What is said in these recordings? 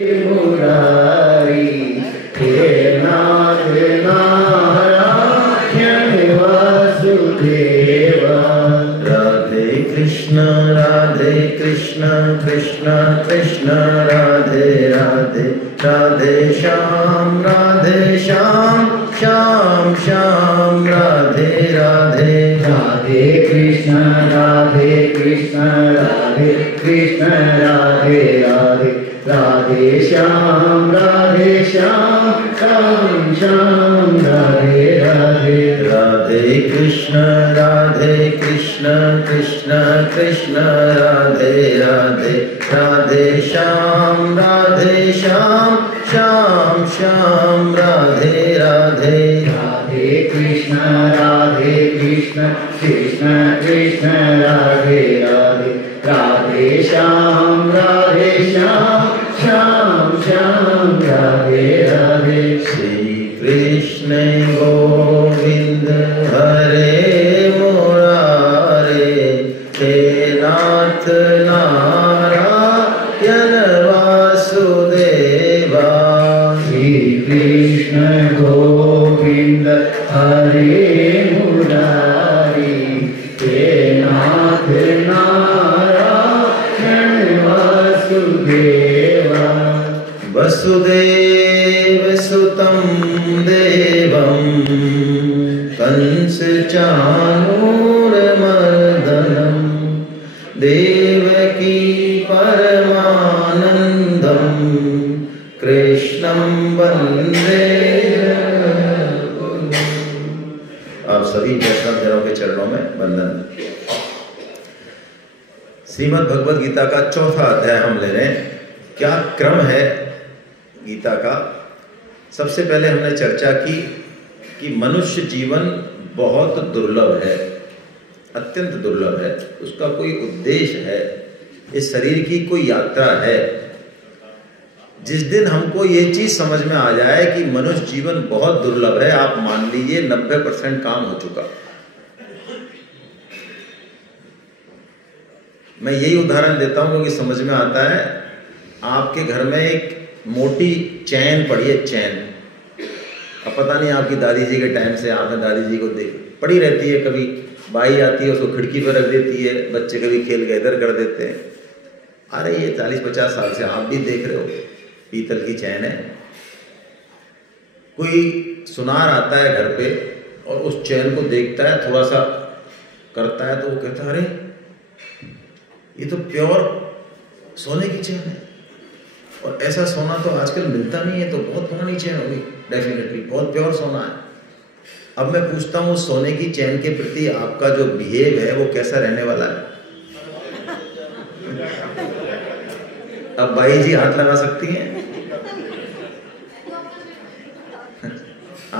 मुरारी हे नाथ नारायण वासुदेवा। राधे कृष्ण कृष्ण कृष्ण राधे राधे, राधे श्याम श्याम श्याम राधे राधे। राधे कृष्ण राधे कृष्ण राधे राधे, राधे श्याम श्याम श्याम राधे राधे। राधे कृष्ण कृष्ण कृष्ण राधे राधे, राधे श्याम श्याम श्याम राधे राधे। राधे कृष्ण कृष्ण कृष्ण राधे राधे, राधे श्याम श्याम श्याम राधे राधे। श्री कृष्ण गोविंद हरे मुरारे, हे नाथ नारायण वासुदेवा। श्री कृष्ण गोविंद हरे मुरारी, हे नाथ नारायण वासुदेवा। वसुदेव सुतं देवं कंस चाणूरमर्दनं, देवकी परमानंदं कृष्णं वंदे। आप सभी वैष्णव जनों के चरणों में वंदन। श्रीमद् भगवद गीता का चौथा अध्याय हम ले रहे हैं। क्या क्रम है गीता का? सबसे पहले हमने चर्चा की कि मनुष्य जीवन बहुत दुर्लभ है, अत्यंत दुर्लभ है। उसका कोई उद्देश्य है, इस शरीर की कोई यात्रा है। जिस दिन हमको ये चीज समझ में आ जाए कि मनुष्य जीवन बहुत दुर्लभ है, आप मान लीजिए 90% काम हो चुका। मैं यही उदाहरण देता हूं क्योंकि समझ में आता है। आपके घर में एक मोटी चैन पड़ी है, चैन। अब पता नहीं आपकी दादी जी के टाइम से आपने दादी जी को देख पड़ी रहती है, कभी बाई आती है उसको खिड़की पर रख देती है, बच्चे कभी खेल के इधर कर देते हैं। अरे ये 40-50 साल से आप भी देख रहे हो, पीतल की चैन है। कोई सुनार आता है घर पे और उस चैन को देखता है, थोड़ा सा करता है तो वो कहता है अरे ये तो प्योर सोने की चैन है। और ऐसा सोना तो आजकल मिलता नहीं है, तो बहुत पुरानी चैन होगी, डेफिनेटली बहुत प्योर सोना है। अब मैं पूछता हूँ, सोने की चैन के प्रति आपका जो बिहेव है वो कैसा रहने वाला है? अब बाई जी हाथ लगा सकती हैं।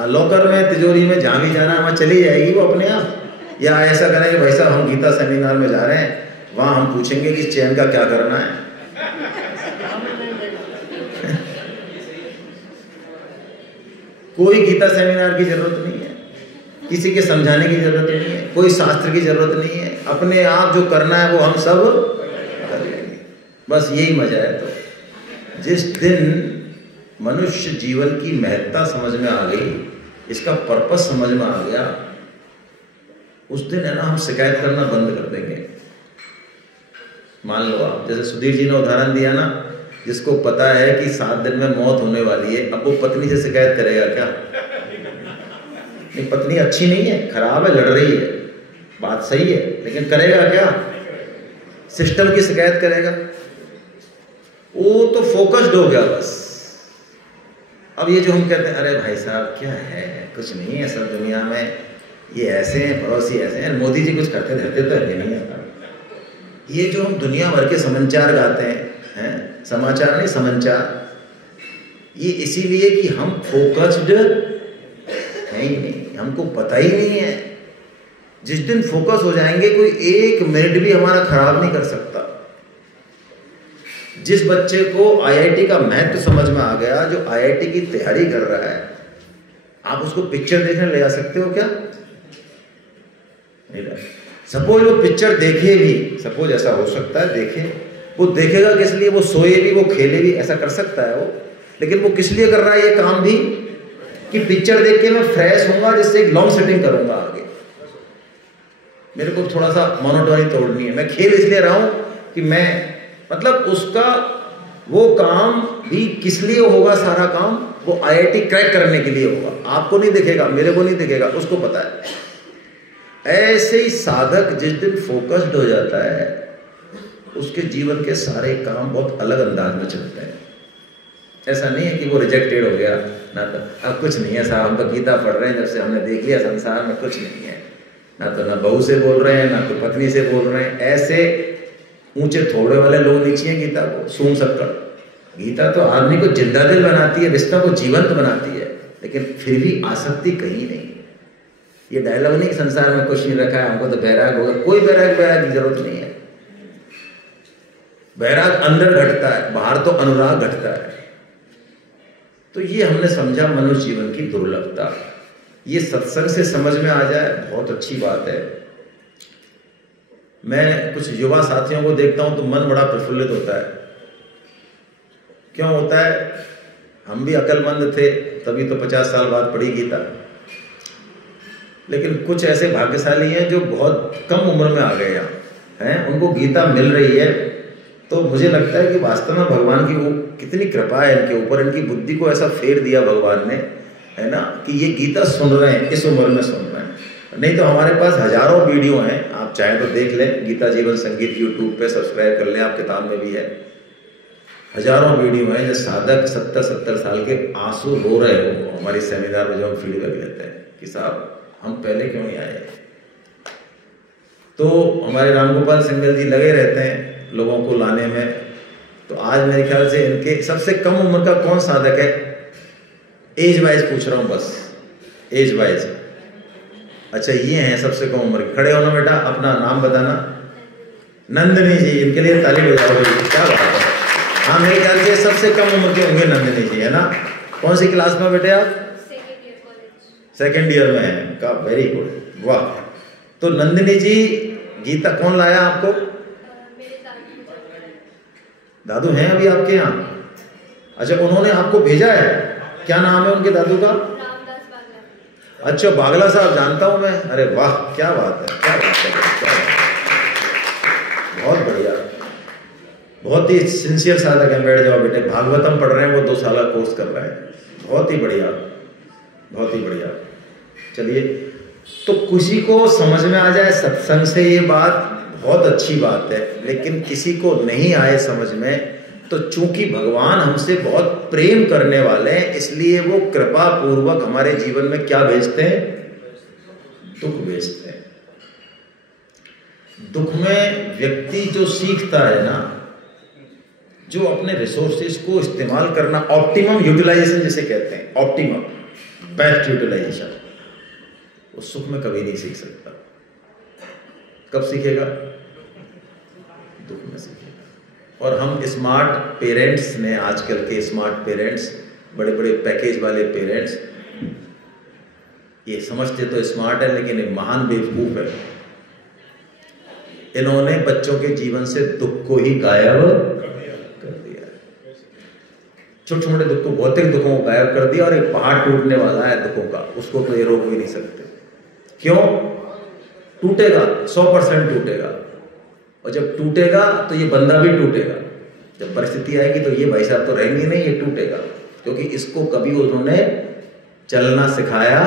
लॉकर में, तिजोरी में जहां भी जाना है वहां चली जाएगी वो अपने आप। या ऐसा करेंगे भाई साहब हम गीता सेमिनार में जा रहे हैं, वहां हम पूछेंगे कि इस चैन का क्या करना है। कोई गीता सेमिनार की जरूरत नहीं है, किसी के समझाने की जरूरत नहीं है, कोई शास्त्र की जरूरत नहीं है। अपने आप जो करना है वो हम सब कर लेंगे, बस यही मजा है। तो जिस दिन मनुष्य जीवन की महत्ता समझ में आ गई, इसका पर्पस समझ में आ गया, उस दिन है ना हम शिकायत करना बंद कर देंगे। मान लो आप, जैसे सुधीर जी ने उदाहरण दिया ना, जिसको पता है कि 7 दिन में मौत होने वाली है, अब वो पत्नी से शिकायत करेगा क्या? नहीं, पत्नी अच्छी नहीं है, खराब है, लड़ रही है, बात सही है, लेकिन करेगा क्या? सिस्टम की शिकायत करेगा। वो तो फोकस्ड हो गया बस। अब ये जो हम कहते हैं अरे भाई साहब क्या है, कुछ नहीं है सब दुनिया में, ये ऐसे हैं, पड़ोसी ऐसे हैं, मोदी जी कुछ करते रहते तो है नहीं है। ये जो हम दुनिया भर के समाचार गाते हैं, समाचार नहीं समाचार, ये इसीलिए कि हम फोकस्ड है ही नहीं, हमको पता ही नहीं है। जिस दिन फोकस हो जाएंगे, कोई 1 मिनट भी हमारा खराब नहीं कर सकता। जिस बच्चे को आईआईटी का महत्व समझ में आ गया, जो आईआईटी की तैयारी कर रहा है, आप उसको पिक्चर देखने ले जा सकते हो क्या? नहीं। सपोज वो पिक्चर देखे भी, सपोज ऐसा हो सकता है देखे, वो देखेगा किस लिए, वो सोए भी, वो खेले भी, ऐसा कर सकता है वो, लेकिन वो किस लिए कर रहा है ये काम भी, कि पिक्चर देख के मैं फ्रेश होऊंगा, जिससे एक लॉन्ग सेटिंग करूंगा आगे, मेरे को थोड़ा सा मोनोटोनी तोड़नी है, मैं खेल इसलिए रहा हूं कि मैं, मतलब उसका वो काम भी किस लिए होगा, सारा काम वो आईआईटी क्रैक करने के लिए होगा, आपको नहीं दिखेगा, मेरे को नहीं दिखेगा, उसको पता है। ऐसे ही साधक जिस दिन फोकस्ड हो जाता है, उसके जीवन के सारे काम बहुत अलग अंदाज में चलते हैं। ऐसा नहीं है कि वो रिजेक्टेड हो गया ना, तो अब कुछ नहीं है साहब, हम तो गीता पढ़ रहे हैं, जब से हमने देख लिया संसार में कुछ नहीं है, ना बहू से बोल रहे हैं, ना तो पत्नी से बोल रहे हैं। ऐसे ऊंचे थोड़े वाले लोग नहीं चाहिए गीता को, सूम शक्कर। गीता तो आदमी को जिंदा दिल बनाती है, रिश्ता को जीवंत बनाती है, लेकिन फिर भी आसक्ति कहीं नहीं। ये डायलॉग नहीं कि संसार में कुछ नहीं रखा है, हमको तो बैराग होगा, कोई बैराग की जरूरत नहीं है। बैराग अंदर घटता है, बाहर तो अनुराग घटता है। तो ये हमने समझा मनुष्य जीवन की दुर्लभता। ये सत्संग से समझ में आ जाए बहुत अच्छी बात है। मैं कुछ युवा साथियों को देखता हूं तो मन बड़ा प्रफुल्लित होता है। क्यों होता है? हम भी अकलमंद थे, तभी तो 50 साल बाद पढ़ी गीता, लेकिन कुछ ऐसे भाग्यशाली हैं जो बहुत कम उम्र में आ गए यहाँ हैं, उनको गीता मिल रही है। तो मुझे लगता है कि वास्तव में भगवान की वो कितनी कृपा है इनके ऊपर, इनकी बुद्धि को ऐसा फेर दिया भगवान ने, है ना, कि ये गीता सुन रहे हैं, इस उम्र में सुन रहे हैं। नहीं तो हमारे पास हजारों वीडियो हैं, आप चाहे तो देख लें, गीता जीवन संगीत यूट्यूब पे सब्सक्राइब कर लें, आप किताब में भी है। हजारों वीडियो हैं जो साधक 70-70 साल के आंसू रो रहे हो, हमारी सेमिनार में जो हम फीडबैक लेते हैं कि साहब हम पहले क्यों नहीं आए। तो हमारे रामगोपाल सिंगल जी लगे रहते हैं लोगों को लाने में। तो आज मेरे ख्याल से इनके सबसे कम उम्र का कौन साधक है, एज वाइज पूछ रहा हूं, बस एज वाइज। अच्छा ये हैं सबसे कम उम्र के, खड़े होना बेटा, अपना नाम बताना। नंदिनी जी, इनके लिए ताली बजाओ, क्या बात है। हाँ मेरे ख्याल से सबसे कम उम्र के होंगे नंदिनी जी, है ना। कौन सी क्लास में बेटे आप? सेकेंड ईयर में है का, वेरी गुड, वाह। तो नंदिनी जी गीता कौन लाया आपको? दादू हैं अभी आपके यहाँ? अच्छा उन्होंने आपको भेजा है, क्या नाम है उनके दादू का? अच्छा बागला साहब, जानता हूं मैं। अरे वाह क्या बात है, क्या बात है, क्या बात है। बहुत बढ़िया, बहुत ही सिंसियर साधक है। बैठ जाओ बेटे, भागवतम पढ़ रहे हैं, वो 2 साल का कोर्स कर रहे हैं, बहुत ही बढ़िया, बहुत ही बढ़िया। चलिए, तो किसी को समझ में आ जाए सत्संग से ये बात बहुत अच्छी बात है, लेकिन किसी को नहीं आए समझ में, तो चूंकि भगवान हमसे बहुत प्रेम करने वाले हैं, इसलिए वो कृपा पूर्वक हमारे जीवन में क्या भेजते हैं? दुख भेजते हैं। दुख में व्यक्ति जो सीखता है ना, जो अपने रिसोर्सेज को इस्तेमाल करना, ऑप्टिमम यूटिलाइजेशन जिसे कहते हैं, ऑप्टिमम बेस्ट यूटिलाइजेशन, वो सुख में कभी नहीं सीख सकता। कब सीखेगा? दुख में सीखेगा। और हम स्मार्ट पेरेंट्स ने, आजकल के स्मार्ट पेरेंट्स, बड़े बड़े पैकेज वाले पेरेंट्स, ये समझते तो स्मार्ट है लेकिन एक महान बेवकूफ है। इन्होंने बच्चों के जीवन से दुख को ही गायब कर दिया, छोटे छोटे दुख को, भौतिक दुखों को गायब कर दिया, और एक पहाड़ टूटने वाला है दुखों का, उसको तो ये रोक भी नहीं सकते। क्यों? टूटेगा, 100% टूटेगा, और जब टूटेगा तो ये बंदा भी टूटेगा। जब परिस्थिति आएगी तो ये भाई साहब तो रहेंगे नहीं, ये टूटेगा, क्योंकि इसको कभी उन्होंने चलना सिखाया,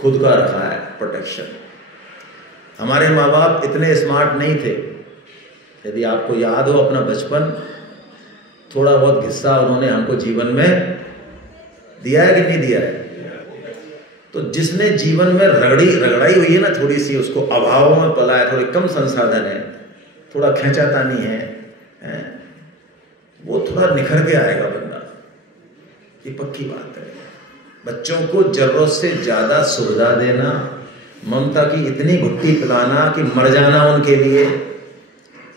खुद का रखा है प्रोटेक्शन। हमारे माँ बाप इतने स्मार्ट नहीं थे। यदि आपको याद हो अपना बचपन, थोड़ा बहुत हिस्सा उन्होंने हमको जीवन में दिया है कि नहीं दिया है? तो जिसने जीवन में रगड़ाई हुई है ना थोड़ी सी, उसको अभावों में पला है, थोड़े कम संसाधन है, थोड़ा खींचातानी है, वो थोड़ा निखर के आएगा बंदा, ये पक्की बात है। बच्चों को जरूरत से ज्यादा सुविधा देना, ममता की इतनी घुट्टी पिलाना कि मर जाना उनके लिए,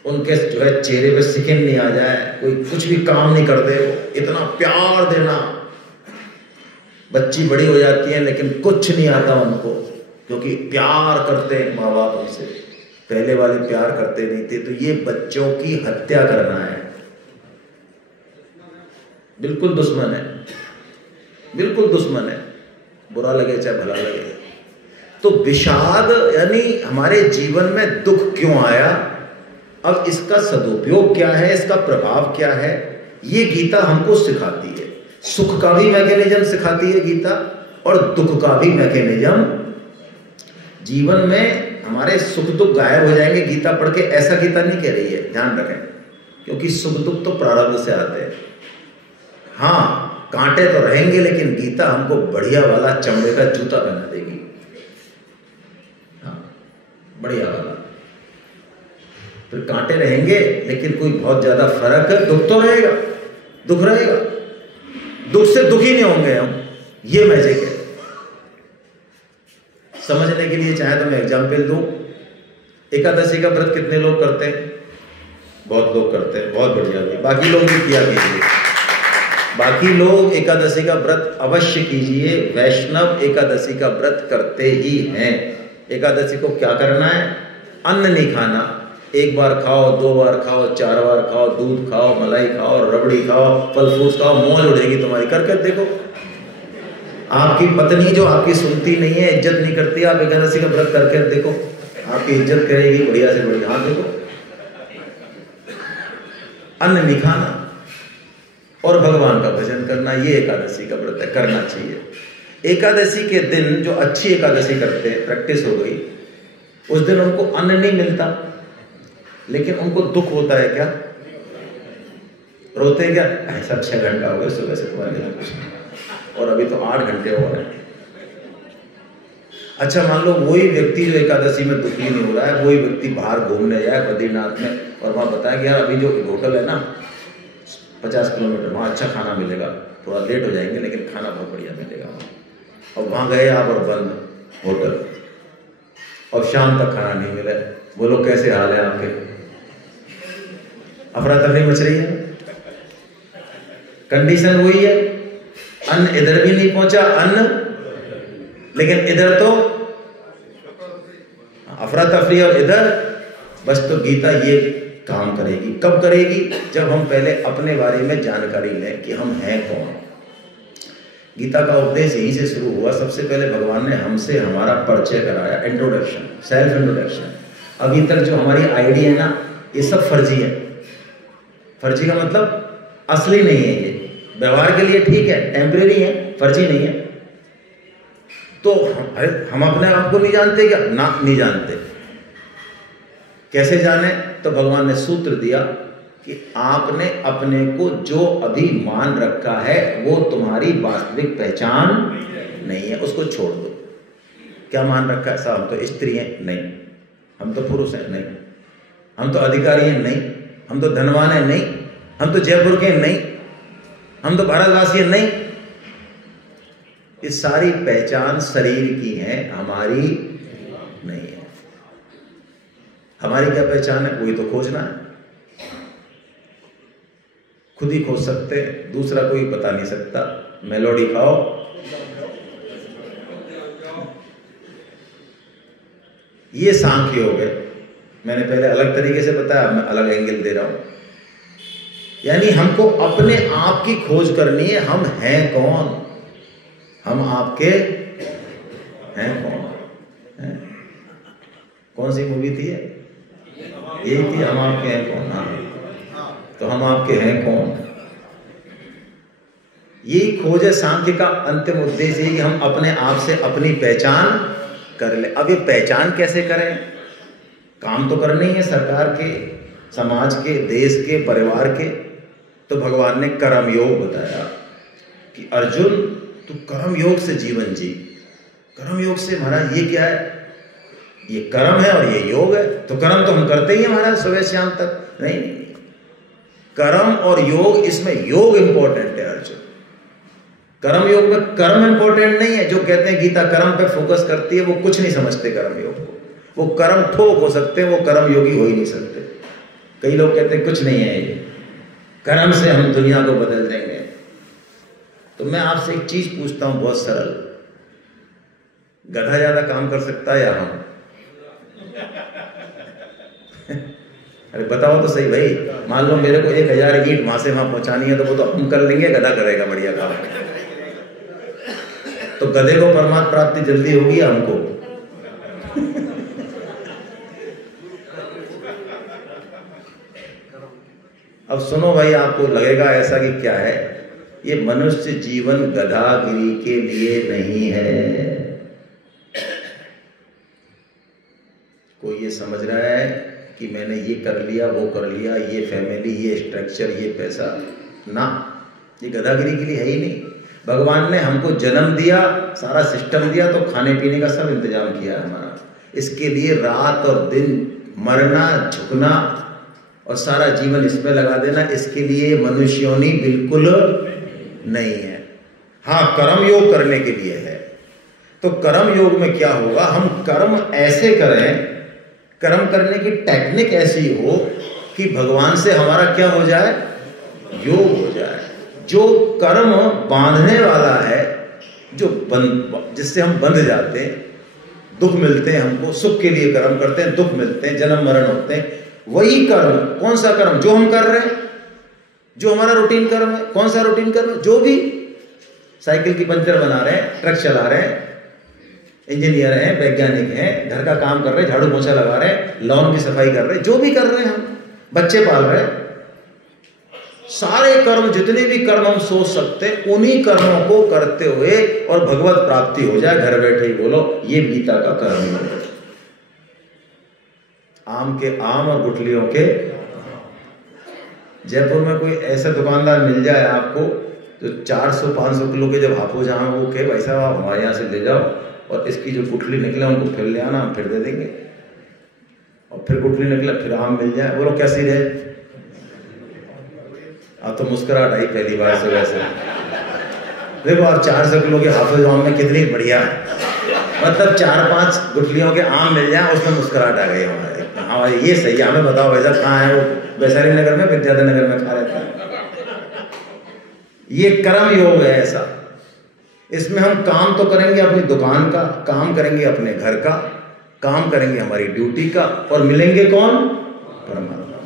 उनके जो है चेहरे पे सिकन नहीं आ जाए, कोई कुछ भी काम नहीं कर दे, इतना प्यार देना। बच्ची बड़ी हो जाती है लेकिन कुछ नहीं आता उनको, क्योंकि प्यार करते हैं माँ बाप उनसे, पहले वाले प्यार करते नहीं थे। तो ये बच्चों की हत्या करना है, बिल्कुल दुश्मन है, बिल्कुल दुश्मन है, बुरा लगे चाहे भला लगे। तो विषाद यानी हमारे जीवन में दुख क्यों आया, अब इसका सदुपयोग क्या है, इसका प्रभाव क्या है, ये गीता हमको सिखाती है। सुख का भी मैकेनिज्म सिखाती है गीता, और दुख का भी मैकेनिज्म। जीवन में हमारे सुख दुख गायब हो जाएंगे गीता पढ़ के, ऐसा गीता नहीं कह रही है, ध्यान रखें, क्योंकि सुख दुख तो प्रारब्ध से आते हैं। हाँ, कांटे तो रहेंगे, लेकिन गीता हमको बढ़िया वाला चमड़े का जूता पहना देगी। हाँ, बढ़िया वाला। फिर कांटे रहेंगे, लेकिन कोई बहुत ज्यादा फर्क है, दुख तो रहेगा, दुख रहेगा, दुख से दुखी नहीं होंगे हम, ये मैजिक है। समझने के लिए चाहे तो मैं एग्जाम्पल दूं। एकादशी का व्रत कितने लोग करते हैं? बहुत लोग करते हैं, बहुत बढ़िया भी, बाकी लोग भी किया कीजिए, बाकी लोग एकादशी का व्रत अवश्य कीजिए। वैष्णव एकादशी का व्रत करते ही हैं। एकादशी को क्या करना है? अन्न नहीं खाना, एक बार खाओ, दो बार खाओ, चार बार खाओ, दूध खाओ, मलाई खाओ, रबड़ी खाओ, फल फ्रूट्स खाओ, मौज उड़ेगी तुम्हारी। करके देखो। आपकी पत्नी जो आपकी सुनती नहीं है, इज्जत नहीं करती, आप एकादशी का व्रत करके देखो, आपकी इज्जत करेगी बढ़िया से बढ़िया। हाँ देखो, अन्न नहीं खाना और भगवान का भजन करना, ये एकादशी का व्रत है, करना चाहिए। एकादशी के दिन जो अच्छी एकादशी करते हैं, प्रैक्टिस हो गई, उस दिन उनको अन्न नहीं मिलता, लेकिन उनको दुख होता है। क्या रोते हैं? क्या ऐसा 6 घंटा हो गए सुबह से तुम्हारे कुछ, और अभी तो 8 घंटे हो रहे हैं। अच्छा, मान लो वही व्यक्ति जो एकादशी में दुखी नहीं हो रहा है, वही व्यक्ति बाहर घूमने जाए बद्रीनाथ में, और वहां बताया कि यार अभी जो होटल है ना 50 किलोमीटर, वहाँ अच्छा खाना मिलेगा, थोड़ा लेट हो जाएंगे लेकिन खाना बहुत बढ़िया मिलेगा। और वहाँ गए आप और बंद होटल, और शाम तक खाना नहीं मिला। बोलो कैसे हाल है आपके? अफरा तफरी मच रही है, कंडीशन वही है। अन्न इधर भी नहीं पहुंचा, अन्न, लेकिन इधर तो अफरा तफरी, और इधर बस। तो गीता ये काम करेगी। कब करेगी? जब हम पहले अपने बारे में जानकारी लें कि हम हैं कौन। गीता का उपदेश यहीं से शुरू हुआ। सबसे पहले भगवान ने हमसे हमारा परिचय कराया, इंट्रोडक्शन, सेल्फ इंट्रोडक्शन। अभी तक जो हमारी आईडी है ना, ये सब फर्जी है। फर्जी का मतलब असली नहीं है, ये व्यवहार के लिए ठीक है, टेम्परेरी है, फर्जी नहीं है। तो हम अपने आप को नहीं जानते क्या? ना, नहीं जानते। कैसे जाने? तो भगवान ने सूत्र दिया कि आपने अपने को जो अभी मान रखा है वो तुम्हारी वास्तविक पहचान नहीं है, उसको छोड़ दो। क्या मान रखा है? साहब हम तो स्त्री हैं, नहीं। हम तो पुरुष हैं, नहीं। हम तो अधिकारी हैं, नहीं। हम तो धनवान हैं, नहीं। हम तो जयपुर के हैं, नहीं। हम तो भारतवासी हैं, नहीं। ये सारी पहचान शरीर की है, हमारी नहीं है। हमारी क्या पहचान है? वही तो खोजना है। खुद ही खोज सकते हैं, दूसरा कोई बता नहीं सकता। मेलोडी खाओ, ये सांख्य हो गए। मैंने पहले अलग तरीके से बताया, मैं अलग एंगल दे रहा हूं। यानी हमको अपने आप की खोज करनी है। हम हैं कौन? हम आपके हैं कौन? हैं? कौन सी मूवी थी? यही थी, हम आपके हैं कौन। हाँ, तो हम आपके हैं कौन, यही खोज है। सांख्य का अंतिम उद्देश्य है कि हम अपने आप से अपनी पहचान कर ले। अब ये पहचान कैसे करें? काम तो करने ही है, सरकार के, समाज के, देश के, परिवार के। तो भगवान ने कर्म योग बताया कि अर्जुन तू कर्म योग से जीवन जी। कर्म योग से महाराज ये क्या है? ये कर्म है और ये योग है। तो कर्म तो हम करते ही हैं महाराज सुबह शाम तक। नहीं, कर्म और योग, इसमें योग इंपॉर्टेंट है अर्जुन। कर्म योग में कर्म इंपॉर्टेंट नहीं है। जो कहते हैं गीता कर्म पे फोकस करती है, वो कुछ नहीं समझते कर्म योग को। वो कर्म ठोक हो सकते हैं, वो कर्म योगी हो ही नहीं सकते। कई लोग कहते हैं कुछ नहीं है ये, कर्म से हम दुनिया को बदल देंगे। तो मैं आपसे एक चीज पूछता हूं, बहुत सरल, गधा ज्यादा काम कर सकता है या हम? अरे बताओ तो सही भाई, मान लो मेरे को 1000 ईंट वहां से वहां पहुंचानी है, तो वो तो हम कर लेंगे, गधा करेगा बढ़िया काम। तो गधे को परमात्मा प्राप्ति जल्दी होगी या हमको? अब सुनो भाई, आपको लगेगा ऐसा कि क्या है, ये मनुष्य जीवन गधागिरी के लिए नहीं है। कोई ये समझ रहा है कि मैंने ये कर लिया, वो कर लिया, ये फैमिली, ये स्ट्रक्चर, ये पैसा, ना, ये गधागिरी के लिए है ही नहीं। भगवान ने हमको जन्म दिया, सारा सिस्टम दिया, तो खाने पीने का सब इंतजाम किया है हमारा। इसके लिए रात और दिन मरना, झुकना और सारा जीवन इसमें लगा देना, इसके लिए मनुष्योनी बिल्कुल नहीं है। हाँ, कर्म योग करने के लिए है। तो कर्म योग में क्या होगा, हम कर्म ऐसे करें, कर्म करने की टेक्निक ऐसी हो कि भगवान से हमारा क्या हो जाए, योग हो जाए। जो कर्म बांधने वाला है, जो जिससे हम बंध जाते हैं, दुख मिलते हैं हमको, सुख के लिए कर्म करते हैं, दुख मिलते हैं, जन्म मरण होते हैं, वही कर्म, कौन सा कर्म, जो हम कर रहे हैं, जो हमारा रूटीन कर्म है। कौन सा रूटीन कर्म है? जो भी साइकिल की पंचर बना रहे हैं, ट्रक चला रहे हैं, इंजीनियर हैं, वैज्ञानिक हैं, घर का काम कर रहे हैं, झाड़ू पोछा लगा रहे हैं, लॉन की सफाई कर रहे हैं, जो भी कर रहे हैं, हम बच्चे पाल रहे हैं, सारे कर्म, जितने भी कर्म हम सोच सकते हैं, उन्हीं कर्मों को करते हुए और भगवत प्राप्ति हो जाए, घर बैठे ही बोलो, ये गीता का कर्म है। आम के आम और गुठलियों के। जयपुर में कोई ऐसा दुकानदार मिल जाए आपको जो 400-500 किलो के जब हाफो जहां वो के भाई साहब आप हमारे यहाँ से ले जाओ और इसकी जो गुठली निकले उनको फिर ले आना, हम फिर दे देंगे। और फिर गुठली निकले, फिर आम मिल जाए, बोलो कैसी रहे? अब तो मुस्कुराहट आई पहली बार से। वैसे देखो आप 400 किलो के हाफिज आम में कितनी बढ़िया है, मतलब 4-5 गुठलियों के आम मिल जाए, उसमें मुस्कुराहट आ गई हमारे। हाँ भाई ये सही है, हमें बताओ भाई साहब कहाँ है वो? वैशाली नगर में, विद्याधर नगर में खा रहता है। ये कर्म योग है ऐसा। इसमें हम काम तो करेंगे अपनी दुकान का, काम करेंगे अपने घर का, काम करेंगे हमारी ड्यूटी का, और मिलेंगे कौन? परमात्मा।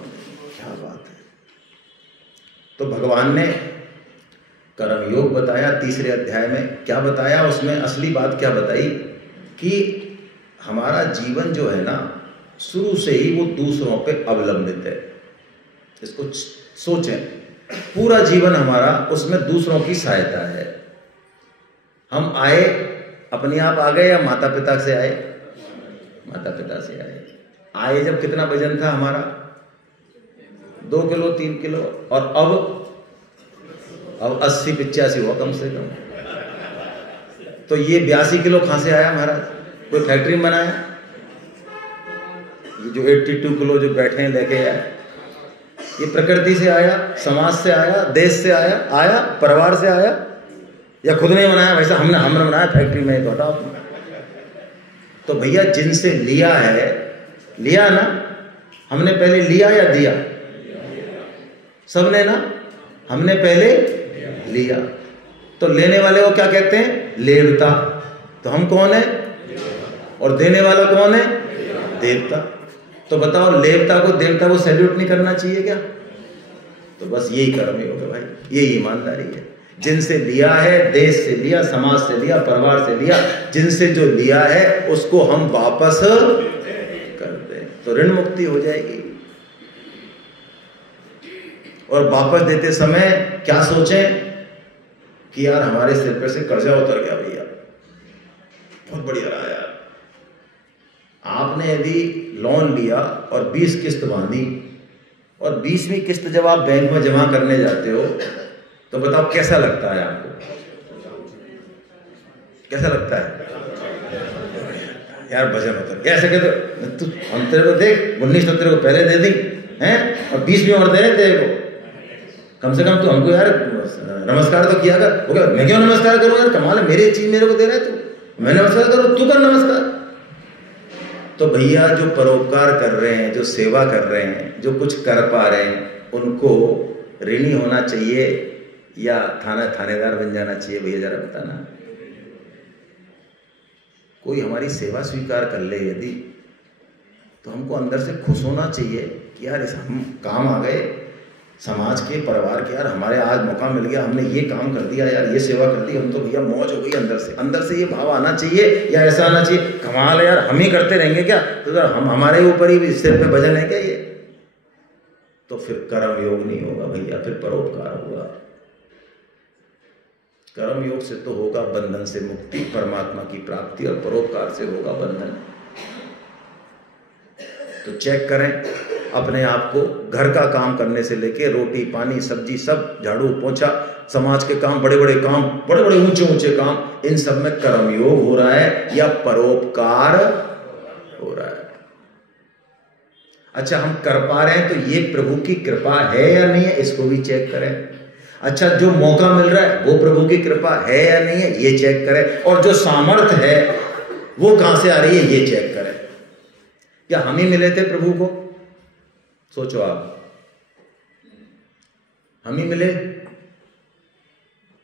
क्या बात है। तो भगवान ने कर्म योग बताया 3रे अध्याय में। क्या बताया उसमें? असली बात क्या बताई कि हमारा जीवन जो है ना, शुरू से ही वो दूसरों पे अवलंबित है। इसको सोचें, पूरा जीवन हमारा उसमें दूसरों की सहायता है। हम आए, अपने आप आ गए या माता पिता से आए? माता पिता से आए जब कितना वजन था हमारा? 2 किलो 3 किलो, और अब 80-85 हुआ कम से कम। तो ये 82 किलो कहां से आया महाराज? कोई फैक्ट्री में बनाया? ये जो 82 किलो जो बैठे हैं लेके आए, ये प्रकृति से आया, समाज से आया, देश से आया, परिवार से आया, या खुद ने बनाया? वैसा हमने बनाया फैक्ट्री में, तो हटाओ। तो भैया जिनसे लिया है, लिया ना, हमने पहले लिया या दिया? सबने ना, हमने पहले लिया। तो लेने वाले को क्या कहते हैं? लेवता। तो हम कौन है? और देने वाला कौन है? देवता। तो बताओ, लेवता को देवता को सैल्यूट नहीं करना चाहिए क्या? तो बस यही कर्म योग है भाई, यही ईमानदारी है। जिनसे लिया है, देश से लिया, समाज से लिया, परिवार से लिया, जिनसे जो लिया है उसको हम वापस कर दें, तो ऋण मुक्ति हो जाएगी। और वापस देते समय क्या सोचें कि यार हमारे सिर पर से कर्जा उतर गया भैया, बहुत बढ़िया रहा यार। आपने यदि लोन लिया और 20 किस्त बांधी, और 20वीं किस्त जब आप बैंक में जमा करने जाते हो, तो बताओ कैसा लगता है आपको? कैसा लगता है? यार वजन उतर गया, ऐसे कहते तू, हम तेरे को देख 19 तो तेरे को पहले दे दी हैं, और 20 भी और दे रहे तेरे को। कम से कम तू हमको यार नमस्कार तो किया कर। वो क्या, मैं क्यों नमस्कार करूं यार? कमाल है, मेरी चीज मेरे को दे रहा है तू, मैं नमस्कार करूं, तू कर नमस्कार। तो भैया जो परोपकार कर रहे हैं, जो सेवा कर रहे हैं, जो कुछ कर पा रहे हैं, उनको ऋणी होना चाहिए या थानेदार बन जाना चाहिए? भैया जरा बताना। कोई हमारी सेवा स्वीकार कर ले यदि, तो हमको अंदर से खुश होना चाहिए कि कि यार इस हम काम आ गए समाज के, परिवार के, यार हमारे आज मौका मिल गया, हमने ये काम कर दिया यार, ये सेवा कर दी, हम तो भैया मौज हो गई। अंदर से ये भाव आना चाहिए या ऐसा आना चाहिए कमाल है यार, हम ही करते रहेंगे क्या, तो हम हमारे ऊपर ही सिर पे वजन है क्या ये, तो फिर कर्म योग नहीं होगा भैया, फिर परोपकार होगा। कर्म योग से तो होगा बंधन से मुक्ति, परमात्मा की प्राप्ति, और परोपकार से होगा बंधन। तो चेक करें अपने आप को, घर का काम करने से लेके रोटी पानी सब्जी सब, झाड़ू पोछा, समाज के काम, बड़े बड़े काम, बड़े बड़े ऊंचे ऊंचे काम, इन सब में कर्मयोग हो रहा है या परोपकार हो रहा है। अच्छा, हम कर पा रहे हैं तो ये प्रभु की कृपा है या नहीं है, इसको भी चेक करें। अच्छा, जो मौका मिल रहा है वो प्रभु की कृपा है या नहीं है, ये चेक करें। और जो सामर्थ्य है वो कहां से आ रही है, ये चेक करें। क्या हम ही मिले थे प्रभु को? सोचो आप, हम ही मिले,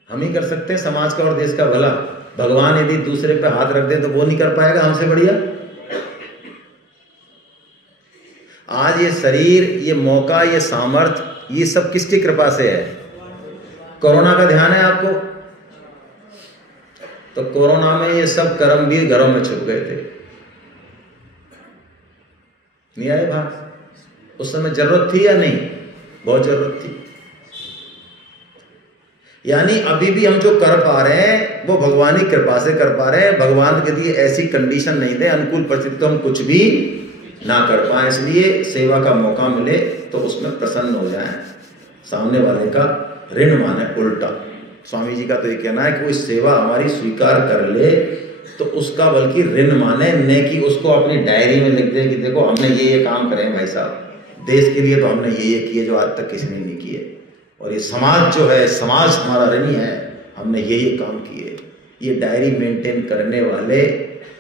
हम ही कर सकते हैं समाज का और देश का भला। भगवान यदि दूसरे पे हाथ रख दे तो वो नहीं कर पाएगा हमसे बढ़िया? आज ये शरीर, ये मौका, ये सामर्थ, ये सब किसकी कृपा से है? कोरोना का ध्यान है आपको? तो कोरोना में ये सब कर्मवीर घरों में छुप गए थे, नहीं आए बाहर। उस समय जरूरत थी या नहीं? बहुत जरूरत थी। यानी अभी भी हम जो कर पा रहे हैं वो भगवान की कृपा से कर पा रहे हैं। भगवान के लिए ऐसी कंडीशन नहीं दे, अनुकूल परिस्थिति तो हम कुछ भी ना कर पाए। इसलिए सेवा का मौका मिले तो उसमें प्रसन्न हो जाएं। सामने वाले का ऋण माने उल्टा। स्वामी जी का तो ये कहना है कि कोई सेवा हमारी स्वीकार कर ले तो उसका बल्कि ऋण माने, न कि उसको अपनी डायरी में लिख दे कि देखो हमने ये काम करे भाई साहब, देश के लिए तो हमने ये किए जो आज तक किसी ने नहीं किए, और ये समाज जो है, समाज हमारा ऋणी है, हमने ये काम किए। ये डायरी मेंटेन करने वाले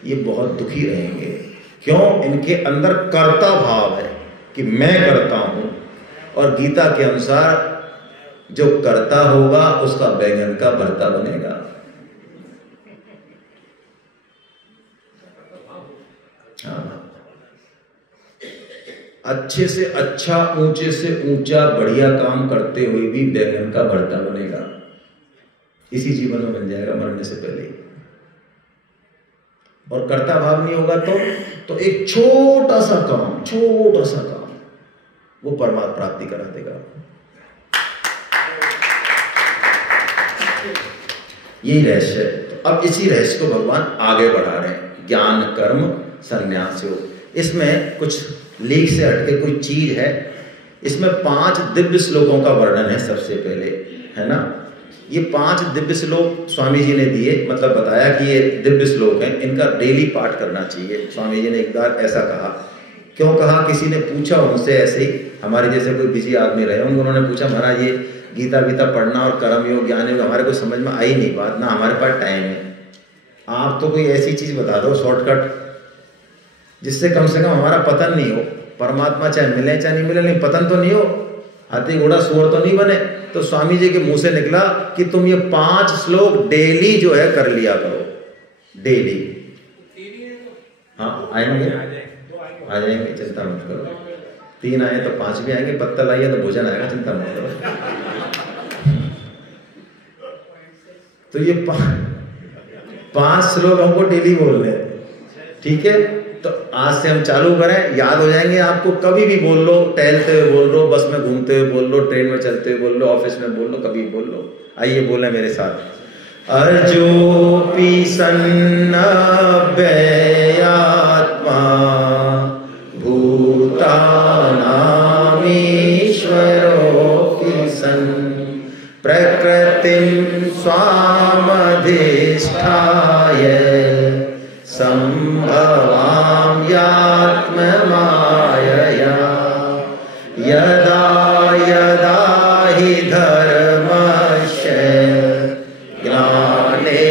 ये बहुत दुखी रहेंगे। क्यों? इनके अंदर कर्ता भाव है कि मैं करता हूं, और गीता के अनुसार जो करता होगा उसका बैंगन का भरता बनेगा। हाँ, अच्छे से अच्छा, ऊंचे से ऊंचा, बढ़िया काम करते हुए भी बैंगन का भरता बनेगा। इसी जीवन में बन जाएगा मरने से पहले ही। और कर्ता भाव नहीं होगा तो एक छोटा सा काम वो परमात्मा प्राप्ति करा देगा। यही रहस्य है। तो अब इसी रहस्य को भगवान आगे बढ़ा रहे हैं, ज्ञान कर्म संन्यास योग। इसमें कुछ लीक से हटके कोई चीज है। इसमें 5 दिव्य श्लोकों का वर्णन है सबसे पहले, है ना। ये 5 दिव्य श्लोक स्वामी जी ने दिए, मतलब बताया कि ये दिव्य श्लोक हैं, इनका डेली पाठ करना चाहिए। स्वामी जी ने एक बार ऐसा कहा। क्यों कहा? किसी ने पूछा उनसे, ऐसे ही हमारे जैसे कोई बिजी आदमी रहे होंगे, उन्होंने पूछा महाराज ये गीता वीता पढ़ना और कर्म योग ज्ञान योग हमारे को समझ में आई नहीं बात, ना हमारे पास टाइम है। आप तो कोई ऐसी चीज बता दो शॉर्टकट जिससे कम से कम हमारा पतन नहीं हो। परमात्मा चाहे मिले चाहे नहीं मिले, नहीं पतन तो नहीं हो, हाथी घोड़ा सुअर तो नहीं बने। तो स्वामी जी के मुंह से निकला कि तुम ये 5 श्लोक डेली जो है कर लिया करो, डेली। हाँ आएंगे, आ जाएंगे, चिंता मत करो। 3 आए तो 5 भी आएंगे, पत्तल आइए तो भोजन आएगा, चिंता मत करो। तो ये 5 श्लोक हमको डेली बोलने हैं, ठीक है। तो आज से हम चालू करें, याद हो जाएंगे आपको। कभी भी बोल लो, टहलते हुए बोल लो, बस में घूमते हुए बोल लो, ट्रेन में चलते हुए बोल लो, ऑफिस में बोल लो, कभी बोल लो। आइए बोले मेरे साथ। अर्जोपि सन्नभ्ययात्मा भूतानामीश्वरोऽपि सन् प्रकृतिं स्वामधिष्ठाय संभवाम्यात्ममायया यदा यदा हि धर्मस्य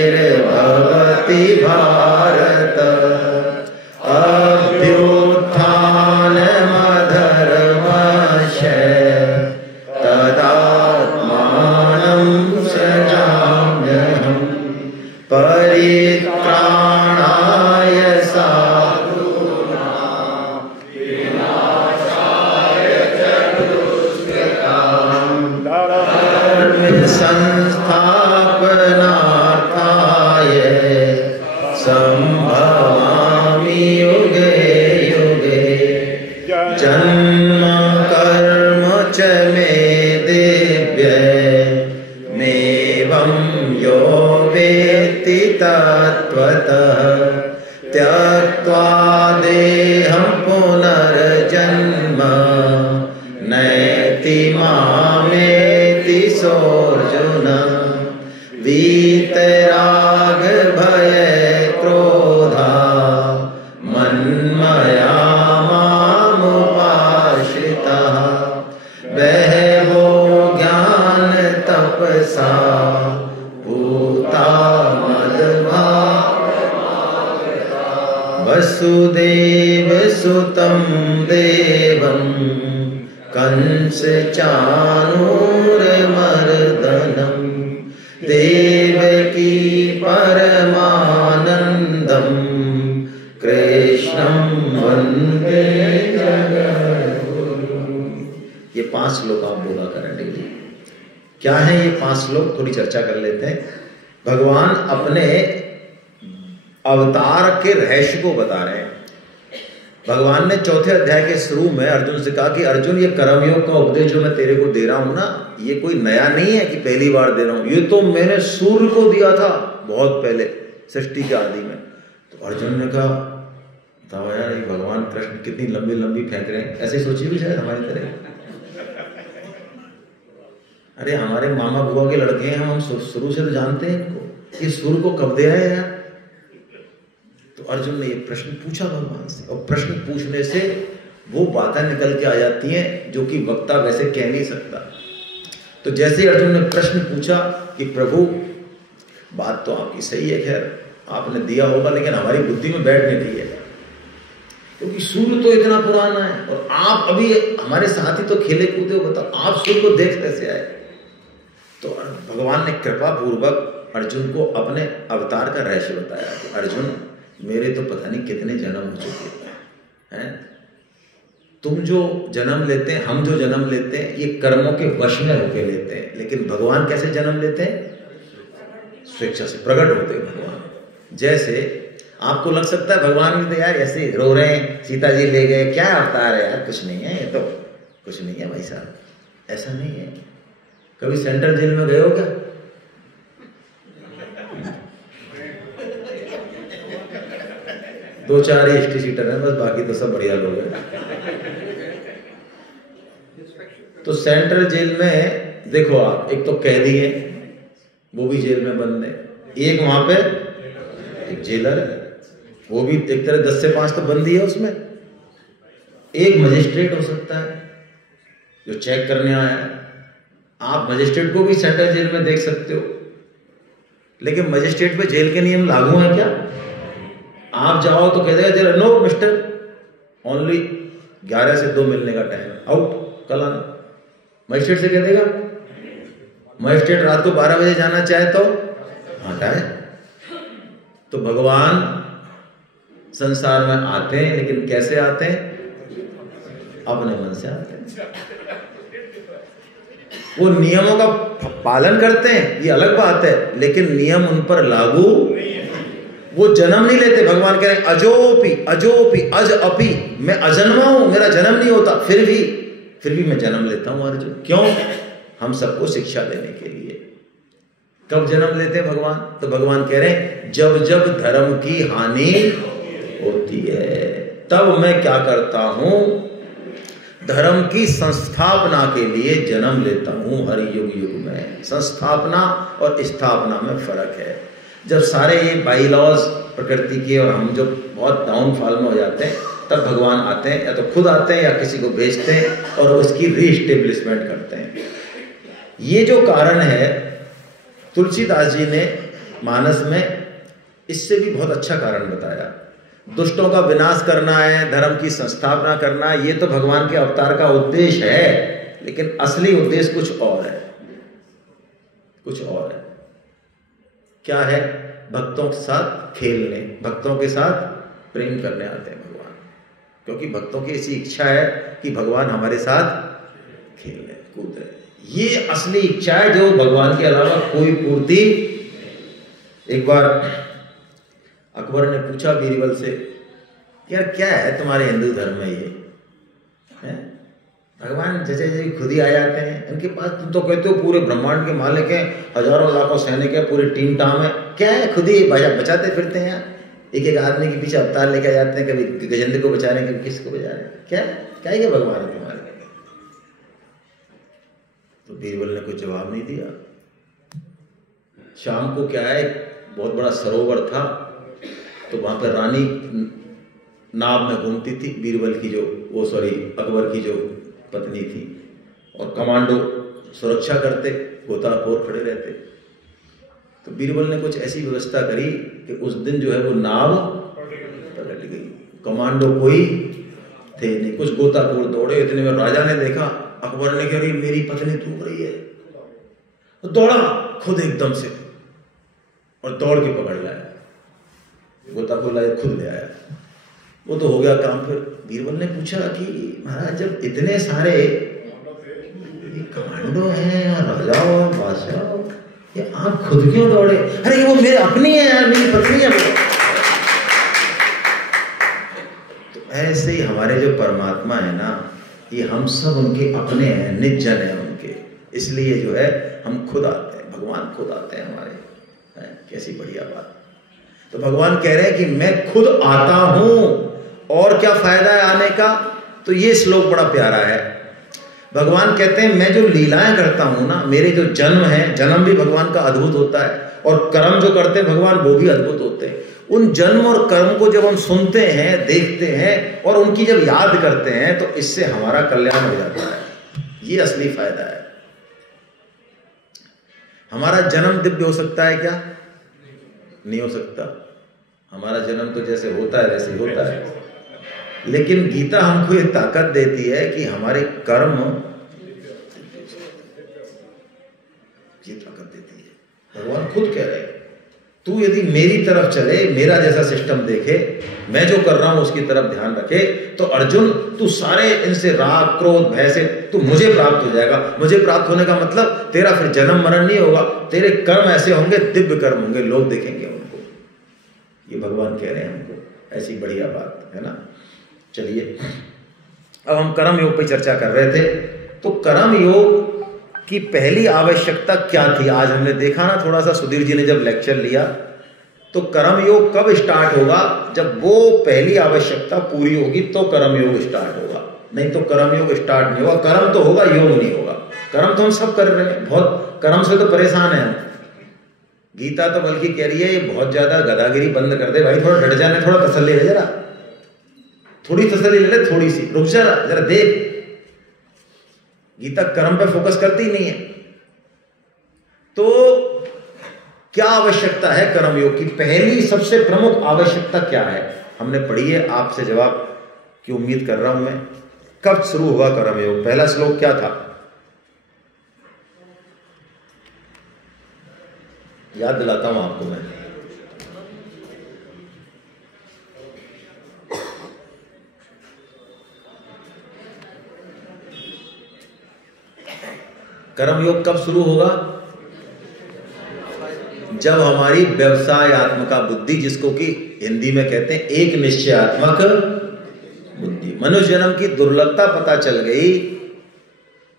ग्लानिर्भवति भारत अभ्युत्थानमधर्मस्य तदात्मानं सृजाम्यहम् परित्राणाय सा संभवामि युगे युगे। जन्म कर्म च मे दिव्य मेवं यो वेत्ति तत्त्वतः। त्यक्त्वा देहं पुनर्जन्म नैति मामेति सोऽर्जुन। वीतराग भय क्रोधा मन्मया मामुपाश्रितः। बहवो ज्ञान तपसा पूता मदभावमागता। वसुदेव सुतं देवं कंस चाणूरमर्दनं। देवकी परमानंदं कृष्णं वंदे जगद्गुरुं। ये 5 श्लोक आप बोला करें डेली। क्या है ये 5 श्लोक, थोड़ी चर्चा कर लेते हैं। भगवान अपने अवतार के रहस्य को बता रहे हैं। भगवान ने 4थे अध्याय के शुरू में अर्जुन से कहा कि अर्जुन, ये कर्मयोग का उपदेश जो मैं तेरे को दे रहा हूं ना, ये कोई नया नहीं है कि पहली बार दे रहा हूं। ये तो मैंने सूर्य को दिया था बहुत पहले, सृष्टि के आदि में। तो अर्जुन ने कहा, बताओ यार, ये भगवान कृष्ण कितनी लंबी लंबी फेंक रहे हैं। ऐसे सोची भी शायद हमारी तरह। अरे हमारे मामा बुआ के लड़के हैं, हम शुरू से तो जानते हैं इनको। ये सूर्य को कब दिया है यार? तो अर्जुन ने ये प्रश्न पूछा भगवान से, और प्रश्न पूछने से वो बातें निकल के आ जाती हैं जो कि वक्ता वैसे कह नहीं सकता। तो जैसे अर्जुन ने प्रश्न पूछा कि प्रभु, बात तो आपकी सही है, खैर आपने दिया होगा, लेकिन हमारी बुद्धि में बैठ नहीं रही है, क्योंकि सूर्य तो इतना पुराना है और आप अभी हमारे साथ ही तो खेले कूदे हो, बताओ आप सूर्य को देख कैसे आए? तो भगवान ने कृपा पूर्वक अर्जुन को अपने अवतार का रहस्य बताया कि अर्जुन, मेरे तो पता नहीं कितने जन्म हो चुके हैं। तुम जो जन्म लेते हैं, हम जो जन्म लेते हैं, ये कर्मों के वश में होके लेते हैं, लेकिन भगवान कैसे जन्म लेते हैं? स्वेच्छा से प्रकट होते हैं भगवान। जैसे आपको लग सकता है भगवान भी तो यार ऐसे रो रहे हैं, सीता जी ले गए, क्या अवतार है यार, कुछ नहीं है, ये तो कुछ नहीं है भाई साहब। ऐसा नहीं है। कभी सेंट्रल जेल में गए हो क्या? 2-4 हिस्ट्री सीटर हैं बस, बाकी तो सब बढ़िया लोग हैं। तो सेंट्रल जेल में देखो आप, एक तो कैदी है, वो भी जेल में बंद है, एक वहां पे एक जेलर है, वो भी एक तरह 10 से 5 तो बंदी है उसमें। एक मजिस्ट्रेट हो सकता है जो चेक करने आया है। आप मजिस्ट्रेट को भी सेंट्रल जेल में देख सकते हो, लेकिन मजिस्ट्रेट पे जेल के नियम लागू हैं क्या? आप जाओ तो कह देगा नो मिस्टर, ओनली 11 से 2 मिलने का टाइम, आउट, कल आना। मजिस्ट्रेट से कह देगा, मजिस्ट्रेट रात को 12 बजे जाना चाहे तो हटाए। तो भगवान संसार में आते हैं, लेकिन कैसे आते हैं? अपने मन से आते हैं। वो नियमों का पालन करते हैं, ये अलग बात है, लेकिन नियम उन पर लागू, वो जन्म नहीं लेते। भगवान कह रहे हैं अजोपि अजोपि अज अपि, मैं अजन्मा हूं, मेरा जन्म नहीं होता, फिर भी मैं जन्म लेता हूं अर्जुन। क्यों? हम सबको शिक्षा देने के लिए। कब जन्म लेते हैं भगवान? तो भगवान कह रहे हैं जब जब धर्म की हानि होती है, तब मैं क्या करता हूं? धर्म की संस्थापना के लिए जन्म लेता हूं। हर युग युग में संस्थापना और स्थापना में फर्क है। जब सारे ये बाई लॉज प्रकृति के और हम जो बहुत डाउनफॉल में हो जाते हैं, तब भगवान आते हैं, या तो खुद आते हैं या किसी को भेजते हैं और उसकी रीस्टेब्लिशमेंट करते हैं। ये जो कारण है, तुलसीदास जी ने मानस में इससे भी बहुत अच्छा कारण बताया। दुष्टों का विनाश करना है, धर्म की संस्थापना करना है, ये तो भगवान के अवतार का उद्देश्य है, लेकिन असली उद्देश्य कुछ और है, कुछ और है। क्या है? भक्तों के साथ खेलने, भक्तों के साथ प्रेम करने आते हैं भगवान, क्योंकि भक्तों की ऐसी इच्छा है कि भगवान हमारे साथ खेले कूदे। ये असली इच्छा है जो भगवान के अलावा कोई पूर्ति एक बार अकबर ने पूछा बीरबल से, यार क्या है तुम्हारे हिंदू धर्म में ये है? भगवान जैसे जैसे खुद ही आ जाते हैं इनके पास, तुम तो कहते हो पूरे ब्रह्मांड के मालिक हैं, हजारों लाखों सैनिक है, पूरी टीम टाम है, क्या है खुद ही बचाते फिरते हैं, एक एक आदमी के पीछे अवतार लेके जाते हैं, कभी गजेंद्र को बचा रहे हैं, कभी किसको बचा रहे हैं, क्या है भगवान है तुम्हारे? तो बीरबल ने कुछ जवाब नहीं दिया। शाम को क्या है, बहुत बड़ा सरोवर था, तो वहां पर रानी नाव में घूमती थी, बीरबल की अकबर की जो पत्नी थी, और कमांडो सुरक्षा करते, गोताखोर खड़े रहते। तो बीरबल ने कुछ ऐसी व्यवस्था करी कि उस दिन जो है वो नाव पलट गई, कमांडो कोई थे नहीं, कुछ गोताखोर दौड़े। इतने में राजा ने देखा, अकबर ने कहा मेरी पत्नी डूब रही है, तो दौड़ा खुद एकदम से और दौड़ के पकड़ लाया, गोताखोर लाया, खुद ले आया, वो तो हो गया काम। फिर बीरबल ने पूछा कि महाराज जब इतने सारे कमांडो हैं, राजाओ बादशाह, ये आप खुद क्यों दौड़े? अरे वो मेरे अपनी है यार, मेरी पत्नी है। तो ऐसे ही हमारे जो परमात्मा है ना, ये हम सब उनके अपने हैं, निज जन है उनके, इसलिए जो है हम खुद आते हैं, भगवान खुद आते हैं हमारे। कैसी बढ़िया बात। तो भगवान कह रहे हैं कि मैं खुद आता हूं, और क्या फायदा है आने का? तो ये श्लोक बड़ा प्यारा है। भगवान कहते हैं मैं जो लीलाएं करता हूं ना, मेरे जो जन्म है, जन्म भी भगवान का अद्भुत होता है, और कर्म जो करते हैं भगवान वो भी अद्भुत होते हैं। उन जन्म और कर्म को जब हम सुनते हैं, देखते हैं, और उनकी जब याद करते हैं, तो इससे हमारा कल्याण हो जाता है। ये असली फायदा है। हमारा जन्म दिव्य हो सकता है क्या? नहीं हो सकता। हमारा जन्म तो जैसे होता है वैसे ही होता है, लेकिन गीता हमको ये ताकत देती है कि हमारे कर्म, ये ताकत देती है। भगवान खुद कह रहे हैं तू यदि मेरी तरफ चले, मेरा जैसा सिस्टम देखे, मैं जो कर रहा हूं उसकी तरफ ध्यान रखे, तो अर्जुन तू सारे इनसे राग क्रोध भय से तू मुझे प्राप्त हो जाएगा। मुझे प्राप्त होने का मतलब तेरा फिर जन्म मरण नहीं होगा, तेरे कर्म ऐसे होंगे, दिव्य कर्म होंगे, लोग देखेंगे उनको। ये भगवान कह रहे हैं हमको, ऐसी बढ़िया बात है ना। चलिए अब हम कर्म योग पे चर्चा कर रहे थे। तो कर्म योग की पहली आवश्यकता क्या थी? आज हमने देखा ना, थोड़ा सा सुधीर जी ने जब लेक्चर लिया, तो कर्म योग कब स्टार्ट होगा? जब वो पहली आवश्यकता पूरी होगी तो कर्म योग स्टार्ट होगा, नहीं तो कर्म योग स्टार्ट नहीं होगा। कर्म तो होगा, योग नहीं होगा। कर्म तो हम सब कर रहे हैं, बहुत कर्म से तो परेशान है हम। गीता तो बल्कि कह रही है ये बहुत ज्यादा गदागिरी बंद कर दे भाई, थोड़ा डट जाने, थोड़ा तसल्ली ले, जरा थोड़ी तसल्ली ले ले, थोड़ी सी रुक जरा देख। गीता कर्म पे फोकस करती ही नहीं है। तो क्या आवश्यकता है कर्म योग की? पहली सबसे प्रमुख आवश्यकता क्या है? हमने पढ़ी है, आपसे जवाब की उम्मीद कर रहा हूं मैं। कब शुरू हुआ कर्म योग? पहला श्लोक क्या था? याद दिलाता हूं आपको मैं। कर्म योग कब शुरू होगा? जब हमारी व्यवसायत्मक बुद्धि, जिसको कि हिंदी में कहते हैं एक निश्चयात्मक बुद्धि, मनुष्य जन्म की दुर्लभता पता चल गई,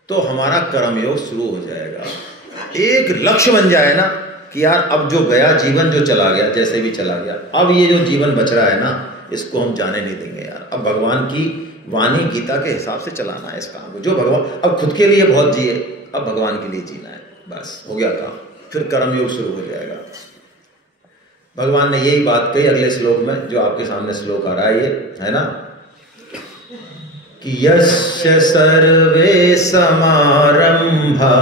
तो हमारा कर्म योग शुरू हो जाएगा। एक लक्ष्य बन जाए ना कि यार अब जो गया जीवन, जो चला गया जैसे भी चला गया, अब ये जो जीवन बच रहा है ना, इसको हम जाने नहीं देंगे यार। अब भगवान की वाणी गीता के हिसाब से चलाना है इस काम को। जो भगवान, अब खुद के लिए बहुत जिए, अब भगवान के लिए जीना है, बस हो गया काम। फिर कर्म योग शुरू हो जाएगा। भगवान ने यही बात कही अगले श्लोक में, जो आपके सामने श्लोक आ रहा है, ये है ना, कि यस्य सर्वे समारंभा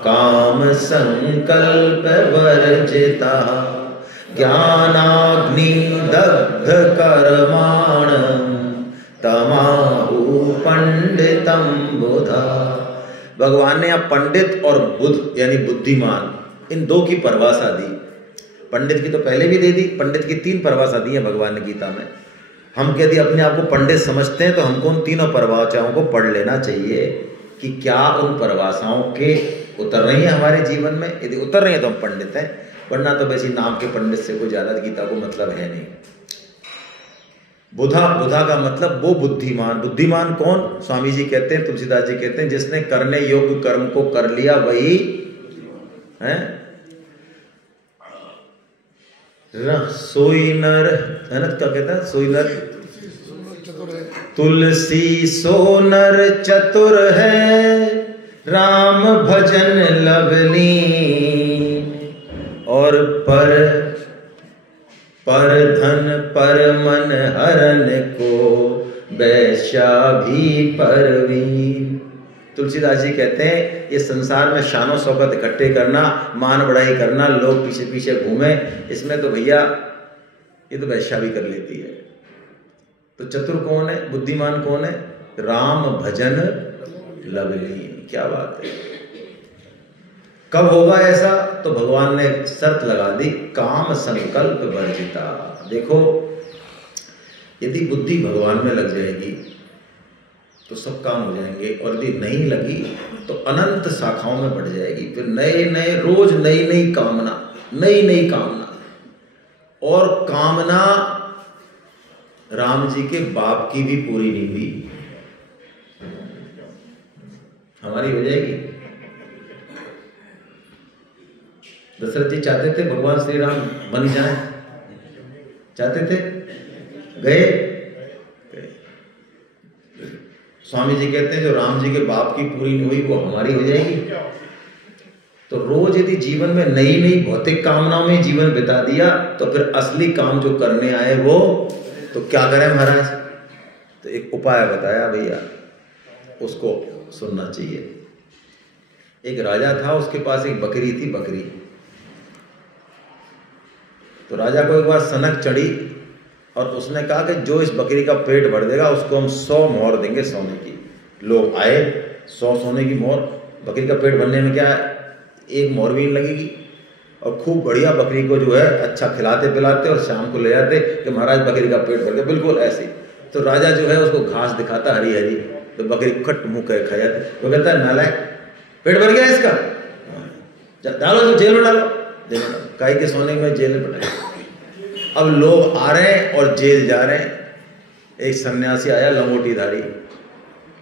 काम संकल्प वर्जिता ज्ञानाग्नि दग्ध कर्माणं तमाहु पंडितम बुधा। भगवान ने अब पंडित और बुद्ध यानी बुद्धिमान, इन दो की परिभाषा दी। पंडित की तो पहले भी दे दी, पंडित की 3 परिभाषा दी है भगवान ने गीता में। हम यदि अपने आप को पंडित समझते हैं तो हमको उन तीनों परिभाषाओं को पढ़ लेना चाहिए कि क्या उन परिभाषाओं के उतर रही है हमारे जीवन में। यदि उतर रही है तो हम पंडित हैं, वरना तो वैसे नाम के पंडित से कोई ज्यादा गीता को मतलब है नहीं। बुधा, बुधा का मतलब वो बुद्धिमान। बुद्धिमान कौन? स्वामी जी कहते हैं, तुलसीदास जी कहते हैं, जिसने करने योग्य कर्म को कर लिया वही है। सोई नर है ना, क्या कहता है? सोई नर तुलसी सो नर चतुर है, राम भजन लवलीन। और पर धन पर मन हरन को, वैश्या भी परवीन। तुलसीदास जी कहते हैं ये संसार में शानो शौकत इकट्ठे करना, मान बढ़ाई करना, लोग पीछे पीछे घूमे, इसमें तो भैया ये तो वैश्या भी कर लेती है। तो चतुर कौन है, बुद्धिमान कौन है? राम भजन लवलीन। क्या बात है। कब होगा ऐसा? तो भगवान ने शर्त लगा दी, काम संकल्प वर्जिता। देखो यदि बुद्धि भगवान में लग जाएगी तो सब काम हो जाएंगे, और यदि नहीं लगी तो अनंत शाखाओं में बढ़ जाएगी। फिर नए नए रोज नई नई कामना, नई नई कामना। और कामना राम जी के बाप की भी पूरी नहीं हुई, हमारी हो जाएगी। दशरथ जी चाहते थे भगवान श्री राम बन जाए, चाहते थे, गए। स्वामी जी कहते हैं जो राम जी के बाप की पूरी नहीं हुई वो हमारी हो जाएगी। तो रोज यदि जीवन में नई नई भौतिक कामनाओं में जीवन बिता दिया तो फिर असली काम जो करने आए वो तो क्या करें महाराज? तो एक उपाय बताया भैया, उसको सुनना चाहिए। एक राजा था, उसके पास एक बकरी थी, बकरी। तो राजा को एक बार सनक चढ़ी और उसने कहा कि जो इस बकरी का पेट भर देगा उसको हम 100 मोहर देंगे सोने की। लोग आए, 100 सोने की मोहर। बकरी का पेट भरने में क्या है, एक मोहर भी लगेगी। और खूब बढ़िया बकरी को जो है अच्छा खिलाते पिलाते और शाम को ले जाते कि महाराज बकरी का पेट भर गया, बिल्कुल ऐसे। तो राजा जो है उसको घास दिखाता हरी हरी, तो बकरी खट मुँह कर खा जाती। वो कहता है नालायक, पेट भर गया इसका, डालो तो जेल में डालो, जेल में डालो। काई के सोने में जेल में बैठाए। अब लोग आ रहे हैं और जेल जा रहे हैं। एक सन्यासी आया लंगोटीधारी,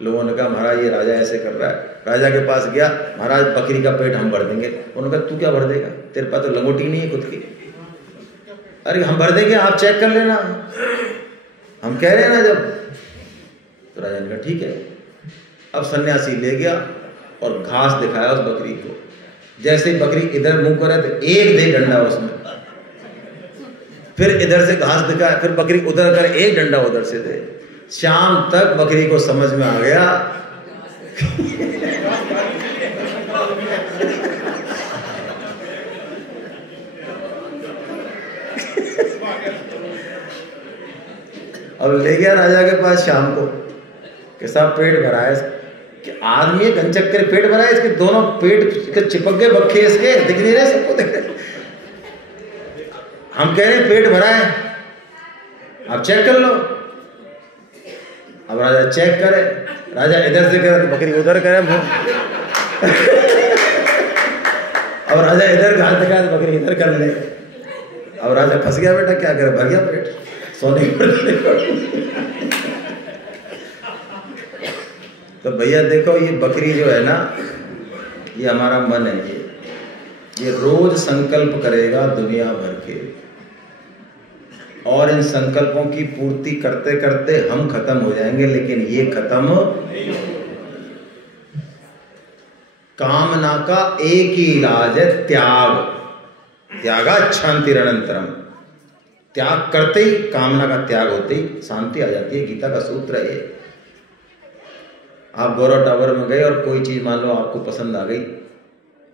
लोगों ने कहा महाराज ये राजा ऐसे कर रहा है। राजा के पास गया, महाराज बकरी का पेट हम भर देंगे। उन्होंने कहा तू क्या भर देगा, तेरे पास तो लंगोटी नहीं है खुद की। अरे हम भर देंगे, आप चेक कर लेना, हम कह रहे हैं ना जब। तो राजा ने कहा ठीक है। अब सन्यासी ले गया और घास दिखाया उस बकरी को। जैसे ही बकरी इधर मुंह करे तो एक दे डंडा उसमें, फिर इधर से घास दिखाया, फिर बकरी उधर कर एक डंडा उधर से दे। शाम तक बकरी को समझ में आ गया अब ले गया राजा के पास शाम को कि साहब पेट भरा है कि आदमी गंचक कर पेट भरा है, इसके दोनों पेट के चिपक गए बक्खे, इसके दिख नहीं रहे, सबको दिख रहे। हम कह रहे हैं पेट भरा है, आप चेक कर लो। अब राजा चेक करे, राजा इधर से करे तो बकरी उधर करे अब राजा इधर घास दिखाए तो बकरी इधर कर ले। अब राजा फंस गया, बेटा क्या करे, भर गया पेट सोने की। तो भैया देखो ये बकरी जो है ना, ये हमारा मन है, ये रोज संकल्प करेगा दुनिया भर के, और इन संकल्पों की पूर्ति करते करते हम खत्म हो जाएंगे, लेकिन ये खत्म नहीं। कामना का एक ही इलाज है, त्याग। त्यागा शांतिरनंतरम। त्याग करते ही, कामना का त्याग होते ही शांति आ जाती है। गीता का सूत्र है ये। आप गौरव टावर में गए और कोई चीज मान लो आपको पसंद आ गई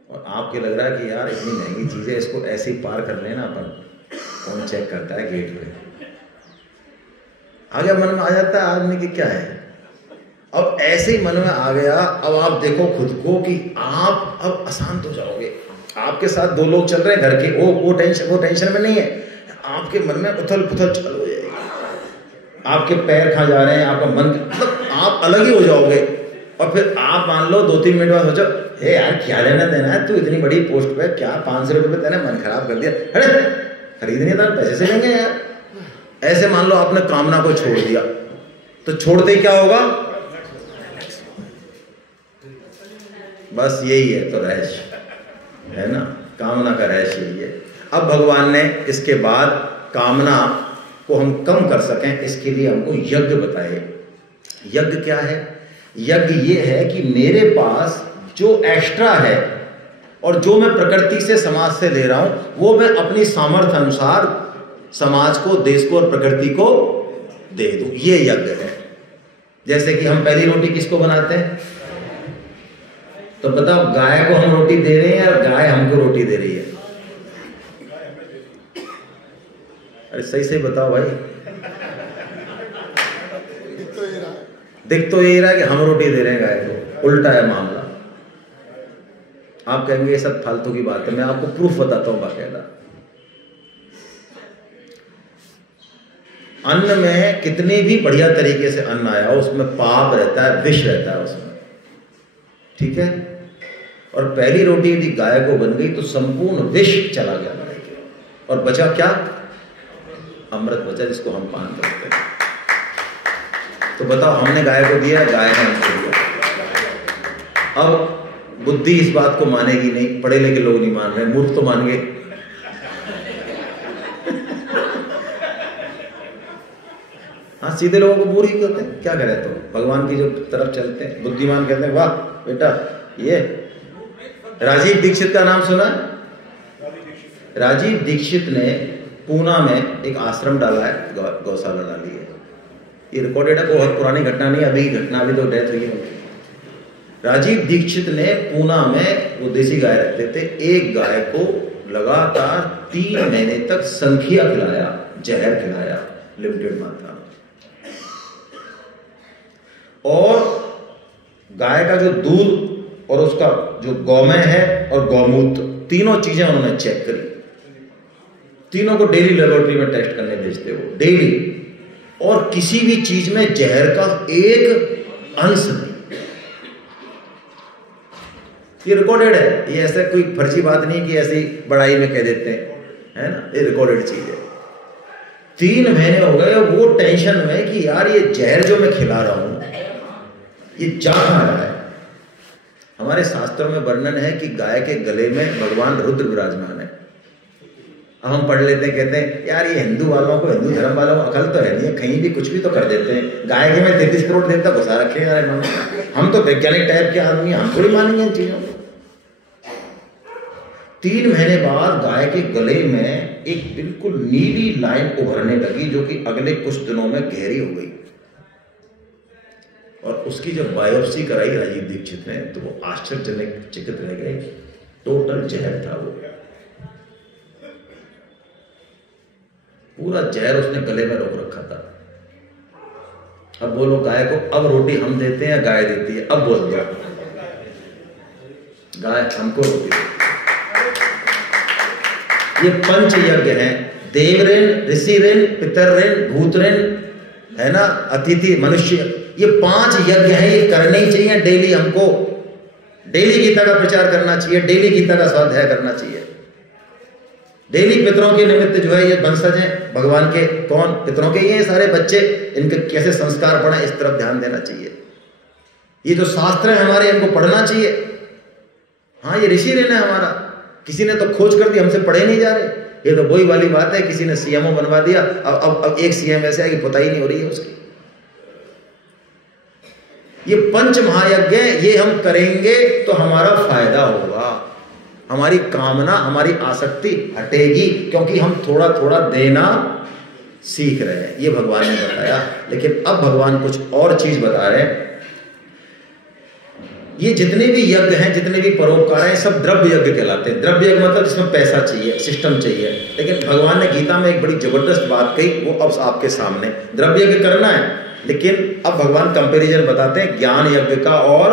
और आपके लग रहा है कि यार इतनी महंगी चीजें, इसको ऐसे ही पार कर लेना अपन, कौन चेक करता है गेट पे, आगे मन में आ जाता है आदमी की क्या है। अब ऐसे ही मन में आ गया, अब आप देखो खुद को कि आप अब अशांत हो जाओगे। आपके साथ 2 लोग चल रहे हैं घर के, वो टेंशन में नहीं है, आपके मन में उथल पुथल चालू हो जाएगी। आपके पैर कहाँ जा रहे हैं, आपका मन, मतलब आप अलग ही हो जाओगे। और फिर आप मान लो 2-3 मिनट बाद सोचो, हे यार क्या लेना देना है, तू इतनी बड़ी पोस्ट पे, क्या 500 रुपये देना, मन खराब कर दिया, अरे खरीदनी था पैसे से लेंगे यार। ऐसे मान लो आपने कामना को छोड़ दिया, तो छोड़ते ही क्या होगा? बस यही है तो रहस्य है ना, कामना का रहस्य यही है। अब भगवान ने इसके बाद कामना को हम कम कर सकें, इसके लिए हमको यज्ञ बताए। यज्ञ क्या है? यज्ञ ये है कि मेरे पास जो एक्स्ट्रा है और जो मैं प्रकृति से, समाज से ले रहा हूं, वो मैं अपनी सामर्थ्य अनुसार समाज को, देश को और प्रकृति को दे दूं, ये यज्ञ है। जैसे कि हम पहली रोटी किसको बनाते हैं? तो बताओ, गाय को हम रोटी दे रहे हैं या गाय हमको रोटी दे रही है? अरे सही सही बताओ भाई। दिख तो यही रहा है कि हम रोटी दे रहे हैं गाय को, उल्टा है मामला। आप कहेंगे ये सब फालतू की बात है, मैं आपको प्रूफ बताता हूं बाकायदा। अन्न में कितने भी बढ़िया तरीके से अन्न आया हो, उसमें पाप रहता है, विष रहता है उसमें, ठीक है। और पहली रोटी यदि गाय को बन गई तो संपूर्ण विष चला गया गाय के, और बचा क्या? अमृत बचा, जिसको हम पान करते हैं। तो बताओ, हमने गाय को दिया, गाय ने हमको दिया। अब बुद्धि इस बात को मानेगी नहीं, पढ़े लिखे लोग नहीं मान रहे, मूर्ख तो मान गए। हाँ, सीधे लोगों को बुरी कहते हैं, क्या करें? तो भगवान की जो तरफ चलते हैं, बुद्धिमान कहते हैं वाह बेटा। ये राजीव दीक्षित का नाम सुना? राजीव दीक्षित ने पूना में एक आश्रम डाला है, गौशाला डाली है। ये रिकॉर्डेड है, बहुत पुरानी घटना नहीं, अभी की घटना, अभी तो डेथ हुई है। राजीव दीक्षित ने पूना में, वो देसी गाय रखते थे, एक गाय को लगातार 3 महीने तक संखिया खिलाया, जहर खिलाया लिमिटेड मात्रा में। और गाय का जो दूध और उसका जो गौमय है और गौमूत्र, तीनों चीजें उन्होंने चेक करी। तीनों को डेली लेबोरेटरी में टेस्ट करने भेजते हो, डेली, और किसी भी चीज में जहर का एक अंश नहीं। ये रिकॉर्डेड है, ये ऐसा कोई फर्जी बात नहीं कि ऐसी बड़ाई में कह देते हैं, है ना, ये रिकॉर्डेड चीज है। 3 महीने हो गए वो टेंशन में कि यार ये जहर जो मैं खिला रहा हूं ये जा कहां रहा है। हमारे शास्त्रों में वर्णन है कि गाय के गले में भगवान रुद्र विराजमान है। अब हम पढ़ लेते हैं, कहते हैं यार ये हिंदू वालों को, हिंदू धर्म वालों को अकल तो है नहीं है, कहीं भी कुछ भी तो कर देते हैं। गाय के में 33 करोड़ देवता घुसा रखे हैं यार, हम तो वैज्ञानिक टाइप के आदमी, हम थोड़ी मानेंगे इन चीजों को। 3 महीने बाद गाय के गले में एक बिल्कुल नीली लाइन उभरने लगी, जो कि अगले कुछ दिनों में गहरी हो गई। और उसकी जब बायोप्सी कराई राजीव दीक्षित ने, तो वो आश्चर्यजनक चकित रह गए, टोटल जहर था वो, पूरा जहर उसने गले में रोक रखा था। अब बोलो, गाय को अब रोटी हम देते हैं या गाय देती है? अब बोल दो, गाय हमको रोटी देती है। ये पंच यज्ञ हैं, देव ऋण, ऋषि ऋण, पितर ऋण, भूत ऋण, है ना, अतिथि, मनुष्य, ये 5 यज्ञ हैं, ये करने ही चाहिए डेली। हमको डेली गीता का प्रचार करना चाहिए, डेली गीता का स्वाध्याय करना चाहिए, डेली पितरों के निमित्त जो है ये वंशज हैं भगवान के, कौन? पितरों के, ये सारे बच्चे, इनके कैसे संस्कार पड़े, इस तरफ ध्यान देना चाहिए। ये जो शास्त्र है हमारे, इनको पढ़ना चाहिए। हाँ, ये ऋषि ऋण है हमारा, किसी ने तो खोज कर दी, हमसे पढ़े नहीं जा रहे। ये तो वही वाली बात है, किसी ने सीएमओ बनवा दिया, अब एक सीएम ऐसे है कि पुताई नहीं हो रही है उसकी। ये पंच महायज्ञ, ये हम करेंगे तो हमारा फायदा होगा, हमारी कामना, हमारी आसक्ति हटेगी, क्योंकि हम थोड़ा थोड़ा देना सीख रहे हैं। ये भगवान ने बताया। लेकिन अब भगवान कुछ और चीज बता रहे हैं। ये जितने भी यज्ञ हैं, जितने भी परोपकार हैं, सब द्रव्य यज्ञ कहलाते हैं। द्रव्य यज्ञ मतलब जिसमें पैसा चाहिए, सिस्टम चाहिए। लेकिन भगवान ने गीता में एक बड़ी जबरदस्त बात कही, वो अब आपके सामने। द्रव्य यज्ञ करना है, लेकिन अब भगवान कंपैरिजन बताते हैं ज्ञान यज्ञ का और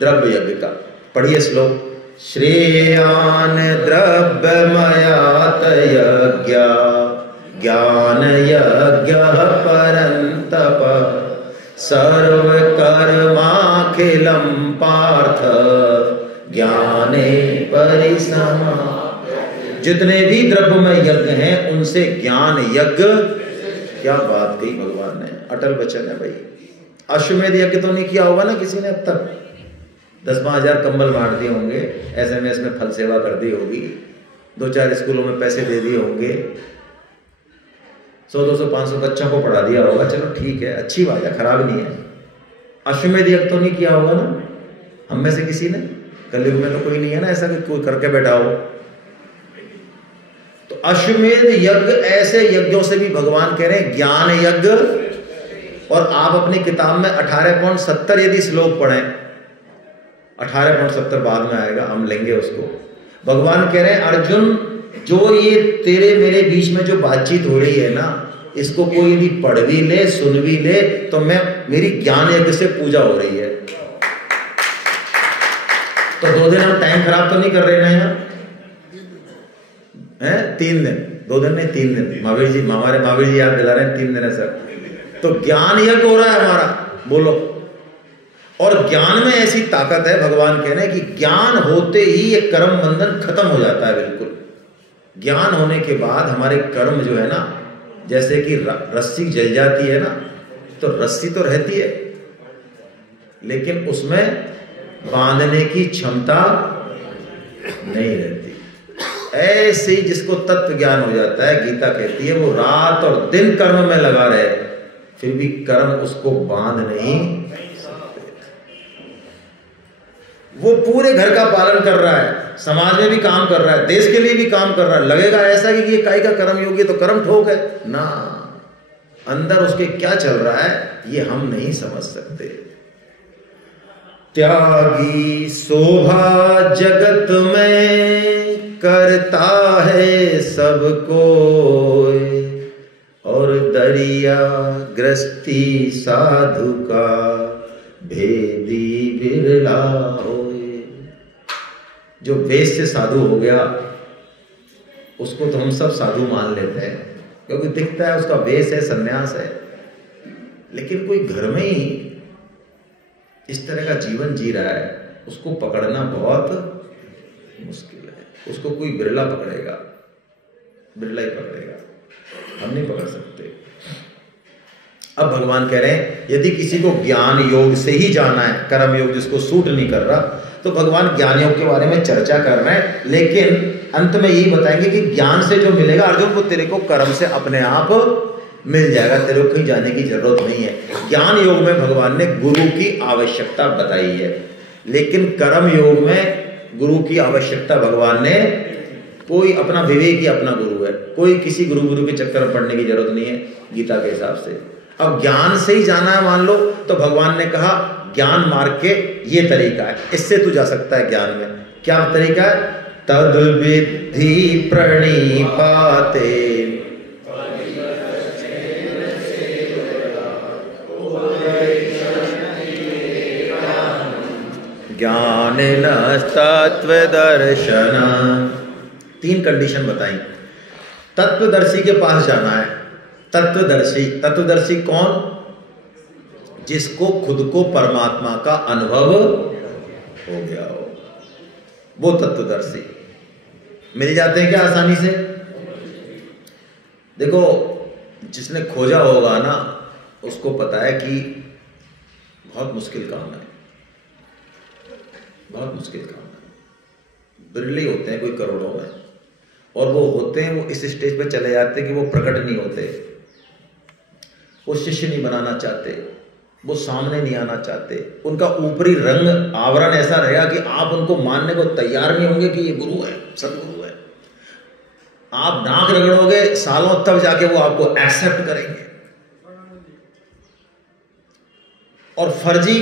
द्रव्य यज्ञ का। पढ़िए श्लोक। श्रेयान द्रव्यमयात यज्ञ ज्ञान यज्ञ परंतप सर्व कर्मा अखिलम पार्थ ज्ञाने परिसमा। जितने भी द्रव्यमय यज्ञ हैं उनसे ज्ञान यज्ञ, क्या बात कही भगवान ने, अटल वचन है भाई। अश्वमेध यज्ञ तो नहीं किया होगा ना किसी ने अब तक? 10,000 कंबल बांट दिए होंगे, SMS में फल सेवा कर दी होगी, 2-4 स्कूलों में पैसे दे दिए होंगे, 100-200-500 बच्चों को पढ़ा दिया होगा, चलो ठीक है, अच्छी बात है, खराब नहीं है। अश्वमेध यज्ञ तो नहीं किया होगा ना हम में से किसी ने? कलयुग में तो कोई नहीं है ना ऐसा कि कोई करके बैठा हो। तो अश्वमेध यज्ञ ऐसे यज्ञों से भी भगवान कह रहे हैं ज्ञान यज्ञ। और आप अपनी किताब में 18.70 यदि श्लोक पढ़ें, 18.70 बाद में आएगा, हम लेंगे उसको। भगवान कह रहे हैं अर्जुन, जो ये तेरे मेरे बीच में जो बातचीत हो रही है ना, इसको कोई यदि पढ़ भी ले, सुन भी ले, तो मेरी ज्ञान यज्ञ से पूजा हो रही है। तो 2 दिन हम टाइम खराब तो नहीं कर रहे ना यार, हैं? 3 दिन, 2 दिन नहीं 3 दिन। महावीर जी, हमारे महावीर जी याद दिला रहे हैं 3 दिन है सर। तो ज्ञान यज्ञ हो रहा है हमारा, बोलो। और ज्ञान में ऐसी ताकत है, भगवान कह रहे हैं कि ज्ञान होते ही ये कर्म बंधन खत्म हो जाता है बिल्कुल। ज्ञान होने के बाद हमारे कर्म जो है ना, जैसे कि रस्सी जल जाती है ना, तो रस्सी तो रहती है लेकिन उसमें बांधने की क्षमता नहीं रहती। ऐसे ही जिसको तत्व ज्ञान हो जाता है, गीता कहती है वो रात और दिन कर्म में लगा रहे, फिर भी कर्म उसको बांध नहीं, वो पूरे घर का पालन कर रहा है, समाज में भी काम कर रहा है, देश के लिए भी काम कर रहा है। लगेगा ऐसा कि ये काई का कर्म योगी है तो कर्म ठोक है ना, अंदर उसके क्या चल रहा है ये हम नहीं समझ सकते। त्यागी शोभा जगत में करता है सबको, और दरिया ग्रस्ती साधु का भेदी बिरला होए। जो वेश से साधु हो गया उसको तो हम सब साधु मान लेते हैं, क्योंकि दिखता है उसका वेश है, सन्यास है। लेकिन कोई घर में ही इस तरह का जीवन जी रहा है, उसको पकड़ना बहुत मुश्किल है। उसको कोई बिरला पकड़ेगा, बिरला ही पकड़ेगा, हम नहीं पकड़ सकते। अब भगवान कह रहे हैं यदि किसी को ज्ञान योग से ही जाना है, कर्म योग जिसको सूट नहीं कर रहा, तो भगवान ज्ञान योग के बारे में चर्चा कर रहे हैं। लेकिन अंत में यही बताएंगे कि ज्ञान से जो मिलेगा अर्जुन को, तेरे को कर्म से अपने आप मिल जाएगा, तेरे को कहीं जाने की जरूरत नहीं है। ज्ञान योग में भगवान ने गुरु की आवश्यकता बताई है, लेकिन कर्म योग में गुरु की आवश्यकता भगवान ने, कोई अपना विवेक ही अपना गुरु है, कोई किसी गुरु के चक्कर में पड़ने की जरूरत नहीं है गीता के हिसाब से। अब ज्ञान से ही जाना है मान लो, तो भगवान ने कहा ज्ञान मार्ग के ये तरीका है, इससे तू जा सकता है ज्ञान में। क्या तरीका है? तद विद्धि प्रणिपाते ज्ञानेन तत्वदर्शन। 3 कंडीशन बताई। तत्वदर्शी के पास जाना है। तत्वदर्शी, तत्वदर्शी कौन? जिसको खुद को परमात्मा का अनुभव हो गया हो, वो तत्वदर्शी। मिल जाते हैं क्या आसानी से? देखो, जिसने खोजा होगा ना उसको पता है कि बहुत मुश्किल काम है, बहुत मुश्किल काम है। बिरले होते हैं कोई करोड़ों में, और वो होते हैं, वो इस स्टेज पे चले जाते हैं कि वो प्रकट नहीं होते, वो शिष्य नहीं बनाना चाहते, वो सामने नहीं आना चाहते। उनका ऊपरी रंग आवरण ऐसा रहेगा कि आप उनको मानने को तैयार नहीं होंगे कि ये गुरु है, सदगुरु है। आप नाक रगड़ोगे सालों, तब जाके वो आपको एक्सेप्ट करेंगे। और फर्जी,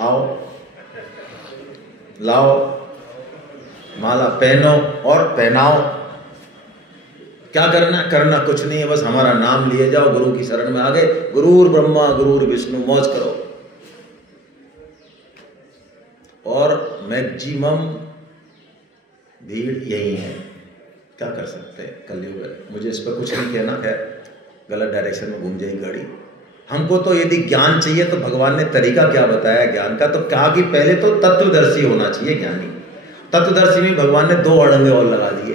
आओ लाओ माला पहनो और पहनाओ, क्या करना? करना कुछ नहीं है, बस हमारा नाम लिए जाओ, गुरु की शरण में आ गए, गुरुर ब्रह्मा गुरुर विष्णु, मौज करो। और मैक्सिमम भीड़ यही है, क्या कर सकते हैं, कलयुग है। मुझे इस पर कुछ नहीं कहना है, गलत डायरेक्शन में घूम जाएगी गाड़ी। हमको तो यदि ज्ञान चाहिए तो भगवान ने तरीका क्या बताया ज्ञान का, तो कहा कि पहले तो तत्वदर्शी होना चाहिए ज्ञानी। तत्वदर्शी में भगवान ने 2 अड़ंगे और लगा दिए।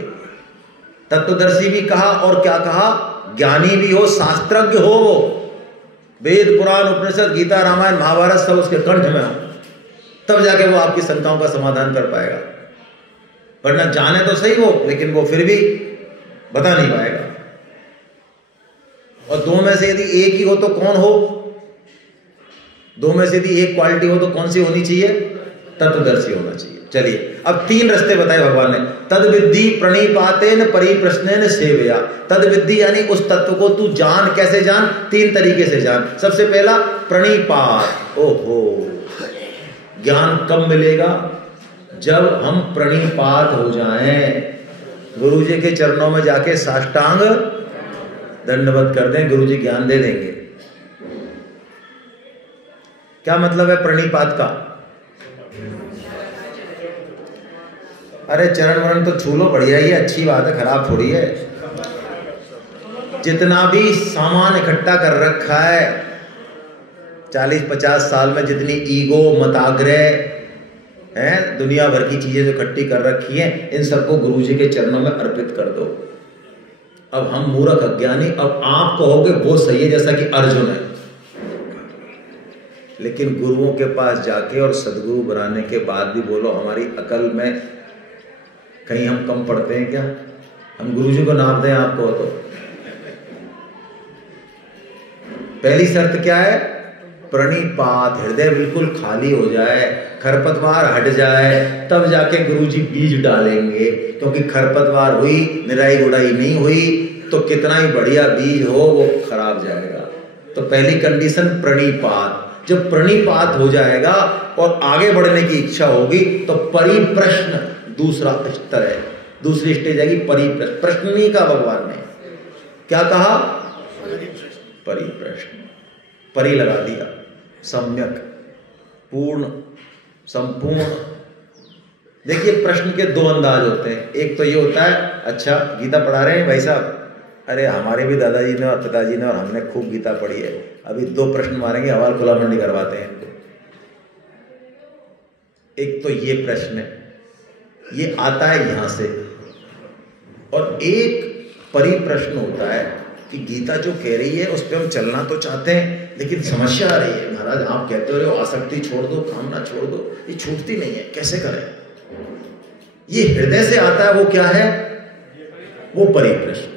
तत्वदर्शी भी कहा और क्या कहा, ज्ञानी भी हो, शास्त्रज्ञ हो, वो वेद पुराण उपनिषद गीता रामायण महाभारत सब उसके कंठ में हो, तब जाके वो आपकी शंकाओं का समाधान कर पाएगा। वरना जाने तो सही वो, लेकिन वो फिर भी बता नहीं पाएगा। और 2 में से यदि एक ही हो तो कौन हो, 2 में से यदि एक क्वालिटी हो तो कौन सी होनी चाहिए, तत्वदर्शी होना चाहिए। चलिए अब 3 रास्ते बताए भगवान ने। तद विद्धि प्रणिपातेन परिप्रश्नेन सेवया। तद विद्धि यानी उस तत्व को तू जान। कैसे जान, 3 तरीके से जान। सबसे पहला प्रणिपात। ओहो, ज्ञान कब मिलेगा, जब हम प्रणिपात हो जाएं, गुरु जी के चरणों में जाके साष्टांग दंडवत कर दें, गुरु जी ज्ञान दे देंगे। क्या मतलब है प्रणिपात का? अरे चरण वरण तो छू लो, बढ़िया ही है, अच्छी बात है, खराब थोड़ी है। जितना भी सामान इकट्ठा कर रखा है 40-50 साल में, जितनी ईगो मताग्रह है, दुनिया भर की चीजें जो इकट्ठी कर रखी हैं, इन सबको गुरु जी के चरणों में अर्पित कर दो। अब हम मूर्ख अज्ञानी, अब आप कहोगे वो सही है जैसा कि अर्जुन है, लेकिन गुरुओं के पास जाके और सदगुरु बनाने के बाद भी बोलो हमारी अकल में कहीं हम कम पड़ते हैं क्या? हम गुरु जी को नाप दें आपको तो? पहली शर्त क्या है, प्रणिपात, हृदय बिल्कुल खाली हो जाए, खरपतवार हट जाए, तब जाके गुरु जी बीज डालेंगे। क्योंकि खरपतवार हुई, निराई गुड़ाई नहीं हुई तो कितना ही बढ़िया बीज हो वो खराब जाएगा। तो पहली कंडीशन प्रणिपात। जब प्रणिपात हो जाएगा और आगे बढ़ने की इच्छा होगी तो परिप्रश्न दूसरा स्तर है, दूसरी स्टेज आएगी परिप्रश्न। प्रश्न नहीं कहा भगवान ने, क्या कहा, परिप्रश्न। परि लगा दिया, सम्यक, पूर्ण, संपूर्ण। देखिए प्रश्न के 2 अंदाज होते हैं। एक तो ये होता है, अच्छा गीता पढ़ा रहे हैं भाई साहब, अरे हमारे भी दादाजी ने और पिताजी ने और हमने खूब गीता पढ़ी है, अभी 2 प्रश्न मारेंगे, हवाल खुला मंडी करवाते हैं इनको। एक तो ये प्रश्न है, ये आता है यहां से। और एक परिप्रश्न होता है कि गीता जो कह रही है उस पर हम चलना तो चाहते हैं, लेकिन समस्या आ रही है, महाराज आप कहते हो आसक्ति छोड़ दो, कामना छोड़ दो, ये छूटती नहीं है, कैसे करें? ये हृदय से आता है, वो क्या है, वो परिप्रश्न।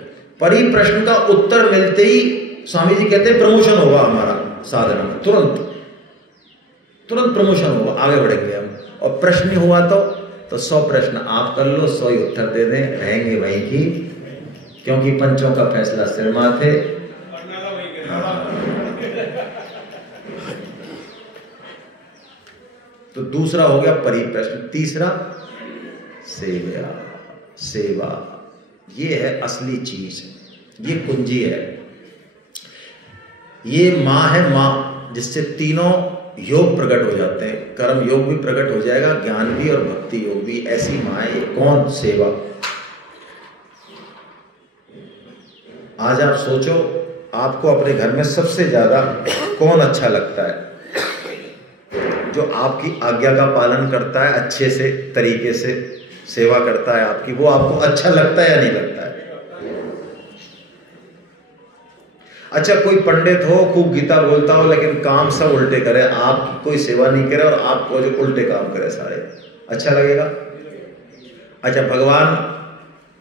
परिप्रश्न का उत्तर मिलते ही स्वामी जी कहते हैं प्रमोशन होगा हमारा साधना में, तुरंत प्रमोशन होगा, आगे बढ़ेंगे हम। और प्रश्न हुआ तो 100 प्रश्न आप कर लो, 100 ही उत्तर दे दें, रहेंगे वहीं की, क्योंकि पंचों का फैसला सिर माथे। तो दूसरा हो गया परिप्रश्न। तीसरा सेवा। ये है असली चीज, ये कुंजी है, ये मां है, मां जिससे तीनों योग प्रकट हो जाते हैं। कर्म योग भी प्रकट हो जाएगा, ज्ञान भी और भक्ति योग भी। ऐसी मां है ये। कौन? सेवा। आज आप सोचो, आपको अपने घर में सबसे ज्यादा कौन अच्छा लगता है? जो आपकी आज्ञा का पालन करता है, अच्छे से तरीके से सेवा करता है आपकी, वो आपको अच्छा लगता है या नहीं लगता है? अच्छा कोई पंडित हो, खूब गीता बोलता हो, लेकिन काम सब उल्टे करे, आपकी कोई सेवा नहीं करे और आपको जो उल्टे काम करे सारे, अच्छा लगेगा? अच्छा भगवान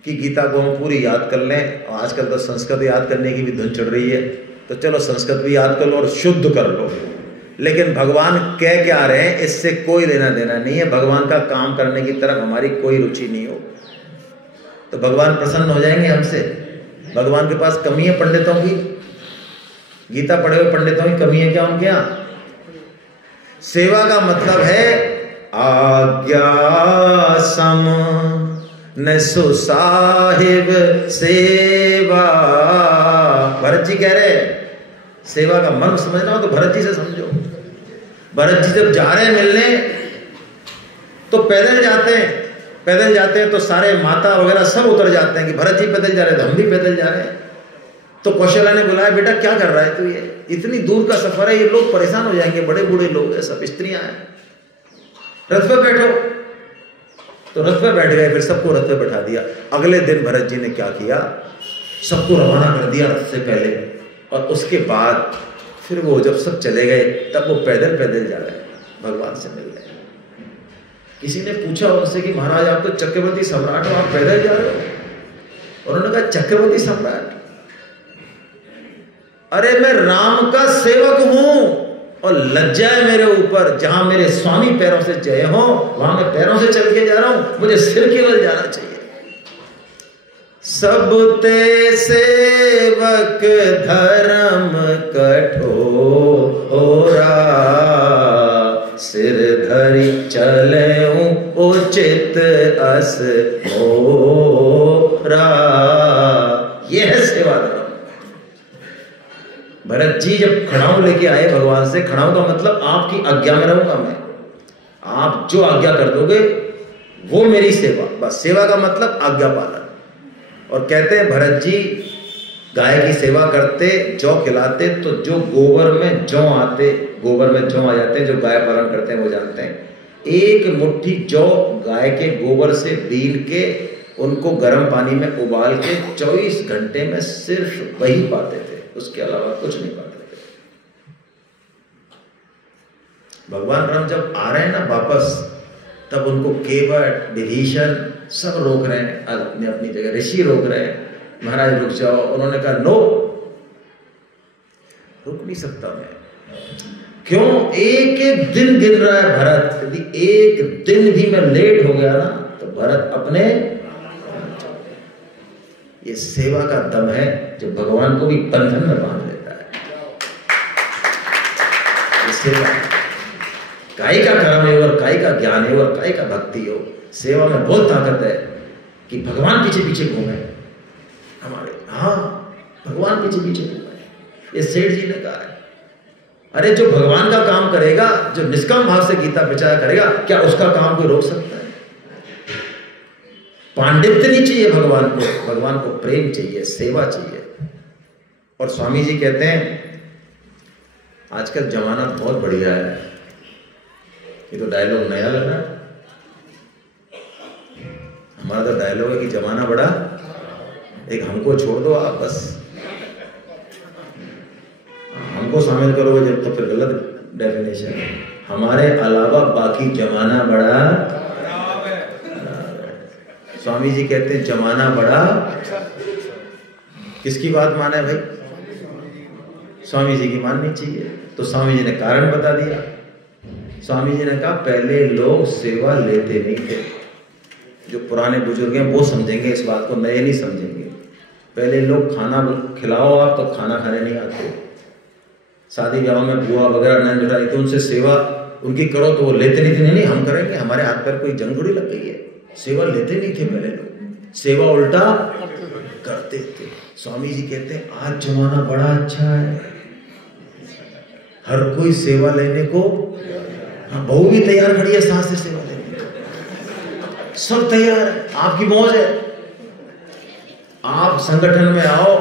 की गीता को हम पूरी याद कर लें, और आजकल तो संस्कृत याद करने की भी धुन चढ़ रही है, तो चलो संस्कृत भी याद कर लो और शुद्ध कर लो, लेकिन भगवान कह क्या रहे हैं इससे कोई लेना देना नहीं है। भगवान का काम करने की तरफ हमारी कोई रुचि नहीं हो तो भगवान प्रसन्न हो जाएंगे हमसे? भगवान के पास कमी है पंडितों की? गीता पढ़े हुए पंडितों की कमी है क्या उनके यहाँ? सेवा का मतलब है आज्ञा सम न सो साहिब सेवा। भरत जी कह रहे हैं सेवा का मर्म समझना हो तो भरत जी से समझो। भरत जी जब जा रहे हैं मिलने तो पैदल जाते हैं तो सारे माता वगैरह सब उतर जाते हैं कि भरत जी पैदल जा रहे हैं तो हम भी पैदल जा रहे हैं। तो कौशल्या ने बुलाया, बेटा क्या कर रहा है तू, ये इतनी दूर का सफर है, ये लोग परेशान हो जाएंगे, बड़े बूढ़े लोग हैं, सब स्त्रियां हैं, रथ पे बैठो। तो रथ पे बैठ गए, फिर सबको रथ पे बैठा दिया। अगले दिन भरत जी ने क्या किया, सबको रवाना कर दिया रथ से पहले, और उसके बाद फिर वो जब सब चले गए तब वो पैदल पैदल जा रहे, भगवान से मिल गए। किसी ने पूछा उनसे कि महाराज आप तो चक्रवर्ती सम्राट हो, आप पैदल जा रहे हो? उन्होंने कहा चक्रवर्ती सम्राट, अरे मैं राम का सेवक हूं, और लज्जा है मेरे ऊपर, जहां मेरे स्वामी पैरों से जय हो वहां मैं पैरों से चल के जा रहा हूं, मुझे सिर केवल जाना चाहिए। सब ते सेवक धर्म कठोरा, सिर धरि चले उचित अस मोरा। यह है सेवा धर्म। भरत जी जब खड़ाऊ लेके आए भगवान से, खड़ाऊ का मतलब आपकी आज्ञा में रहूंगा मैं, आप जो आज्ञा कर दोगे वो मेरी सेवा, बस सेवा का मतलब आज्ञा पालन। और कहते हैं भरत जी गाय की सेवा करते, जौ खिलाते, तो जो गोबर में जौ आते, गोबर में जौ आ जाते हैं, जो गाय पालन करते हैं वो जानते हैं, एक मुट्ठी जौ गाय के गोबर से बीन के उनको गर्म पानी में उबाल के 24 घंटे में सिर्फ वही पाते थे, उसके अलावा कुछ नहीं पाते थे। भगवान राम जब आ रहे हैं ना वापस, तब उनको केवट, विभीषण सब रोक रहे हैं, अपनी अपनी जगह ऋषि रोक रहे हैं, महाराज रुक जाओ। उन्होंने कहा नो, रुक नहीं सकता मैं। क्यों? एक एक दिन गिन रहा है भरत, यदि एक दिन भी मैं लेट हो गया ना तो भरत अपने, ये सेवा का दम है जो भगवान को भी बंधन में बांध लेता है। ये सेवा काय का कर्म है और काय का ज्ञान है और काय का भक्ति हो। सेवा में बहुत ताकत है कि भगवान पीछे पीछे घूमे हमारे, हाँ भगवान पीछे पीछे घूमे। ये सेठ जी ने कहा है, अरे जो भगवान का काम करेगा, जो निष्काम भाव से गीता प्रचार करेगा, क्या उसका काम कोई रोक सकता है? पांडित्य नहीं चाहिए भगवान को प्रेम चाहिए, सेवा चाहिए। और स्वामी जी कहते हैं आजकल जमाना बहुत बढ़िया है। ये तो डायलॉग नया लग रहा है, हमारा तो डायलॉग है कि जमाना बड़ा, एक हमको छोड़ दो आप, बस हमको शामिल करोगे जब तो फिर गलत डेफिनेशन है। हमारे अलावा बाकी जमाना बड़ा। स्वामी जी कहते हैं जमाना बड़ा, किसकी बात माने भाई? स्वामी जी की माननी चाहिए। तो स्वामी जी ने कारण बता दिया। स्वामी जी ने कहा पहले लोग सेवा लेते नहीं थे, जो पुराने बुजुर्ग हैं वो समझेंगे इस बात को, नए नहीं समझेंगे। पहले लोग खाना खिलाओ आप तो खाना खाने नहीं आते, शादी ब्याह में बुआ वगैरह नंद जुटाई तो उनसे सेवा उनकी करो तो वो लेते नहीं थे, नहीं हम करेंगे, हमारे हाथ पर कोई जंग थोड़ी लग गई है। सेवा लेते नहीं थे पहले लोग, सेवा उल्टा करते थे। स्वामी जी कहते हैं आज जमाना बड़ा अच्छा है, हर कोई सेवा लेने को, हाँ बहू भी तैयार खड़ी है सास से सेवा लेने को, सब तैयार है, आपकी मौज है। आप संगठन में आओ,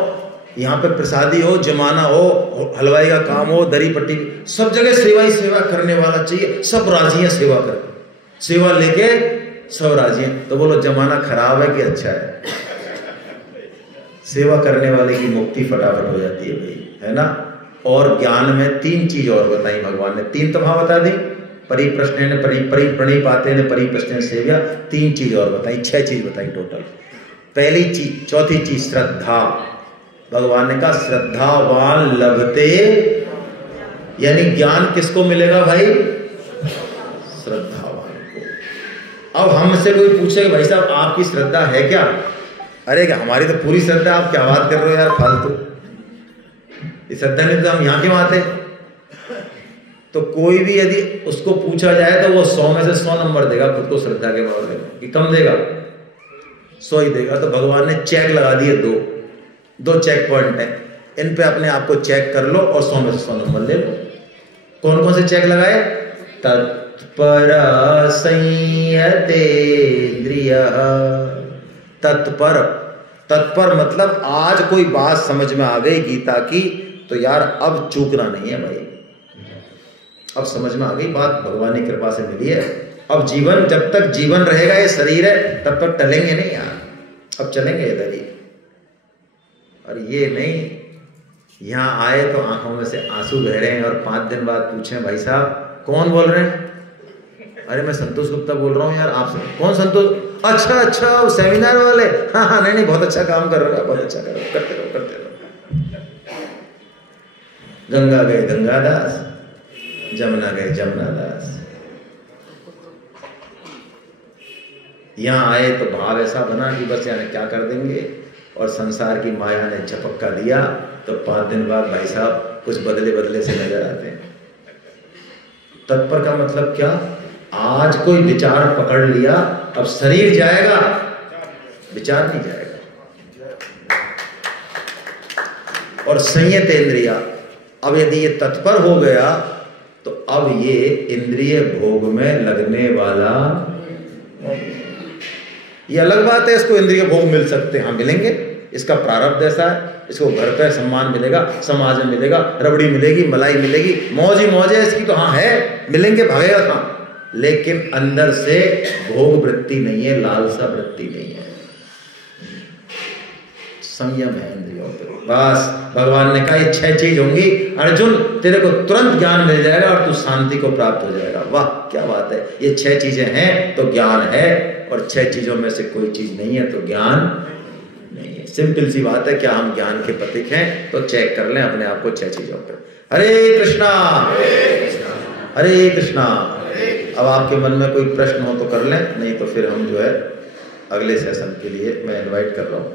यहाँ पे प्रसादी हो, जमाना हो, हलवाई का काम हो, दरी पट्टी, सब जगह सेवा ही सेवा करने वाला चाहिए। सब राजी है सेवा कर, सेवा लेके सब राजी हैं। तो बोलो जमाना खराब है कि अच्छा है? सेवा करने वाले की मुक्ति फटाफट हो जाती है भाई, है ना। और ज्ञान में तीन चीज और बताई भगवान ने, तीन तो भाव बता दी, परिप्रश्न प्रणिपाते ने परिप्रश्न सेव्या, तीन चीज और बताई, 6 चीज बताई टोटल। पहली चीज, चौथी चीज श्रद्धा। भगवान ने कहा श्रद्धावान लभते, यानी ज्ञान किसको मिलेगा भाई? श्रद्धावान को। अब हमसे कोई पूछे भाई साहब आपकी श्रद्धा है क्या? अरे क्या हमारी तो पूरी श्रद्धा, आप क्या बात कर रहे हो यार फालतू, इस श्रद्धा नहीं तो हम यहाँ क्यों आते? तो कोई भी यदि उसको पूछा जाए तो वो 100 में से 100 नंबर देगा खुद को श्रद्धा के मामले में, कि कम देगा? 100 ही देगा। तो भगवान ने चेक लगा दिए, दो चेक पॉइंट है, इन पे अपने आप को चेक कर लो और 100 में से 100 नंबर ले लो। कौन कौन से चेक लगाए? तत्पर संयतेन्द्रिय, तत्पर तत्पर मतलब आज कोई बात समझ में आ गई गीता की तो यार अब चूकना नहीं है भाई, अब समझ में आ गई बात, भगवान की कृपा से मिली है। अब जीवन, जब तक जीवन रहेगा ये शरीर है तब तक टलेंगे नहीं यार, अब चलेंगे इधर ही। और ये नहीं यहाँ आए तो आंखों में से आंसू बह रहे हैं और 5 दिन बाद पूछें भाई साहब कौन बोल रहे हैं, अरे मैं संतोष गुप्ता बोल रहा हूँ यार आपसे। कौन संतोष? अच्छा वो सेमिनार वाले, हाँ नहीं बहुत अच्छा काम कर रहे हो, बहुत अच्छा कर रहे हो, करते रहो। गंगा गए गंगादास, जमुना गए जमुनादास। यहाँ आए तो भाव ऐसा बना कि बस यार क्या कर देंगे, और संसार की माया ने झपक्का दिया तो 5 दिन बाद भाई साहब कुछ बदले से नजर आते हैं। तत्पर का मतलब क्या? आज कोई विचार पकड़ लिया, अब शरीर जाएगा, विचार नहीं जाएगा। और संयत इंद्रिया, अब यदि ये तत्पर हो गया तो अब ये इंद्रिय भोग में लगने वाला, ये अलग बात है इसको इंद्रिय भोग मिल सकते हैं, हाँ मिलेंगे, इसका प्रारब्ध ऐसा है, इसको घर पे सम्मान मिलेगा, समाज में मिलेगा, रबड़ी मिलेगी, मलाई मिलेगी, मौज ही मौज है इसकी तो हाँ है, मिलेंगे, भागेगा हाँ, लेकिन अंदर से भोग वृत्ति नहीं है, लालसा वृत्ति नहीं है, संयम है इंद्रियों पर। बस भगवान ने कहा ये 6 चीज होंगी अर्जुन, तेरे को तुरंत ज्ञान मिल जाएगा और तू शांति को प्राप्त हो जाएगा। वाह क्या बात है, ये 6 चीजें हैं तो ज्ञान है, और 6 चीजों में से कोई चीज नहीं है तो ज्ञान नहीं है। सिंपल सी बात है, क्या हम ज्ञान के पथिक हैं? तो चेक कर लें अपने आप को 6 चीजों पर। हरे कृष्णा हरे कृष्णा। अब आपके मन में कोई प्रश्न हो तो कर लें, नहीं तो फिर हम जो है अगले सेशन के लिए मैं इनवाइट कर रहा हूँ।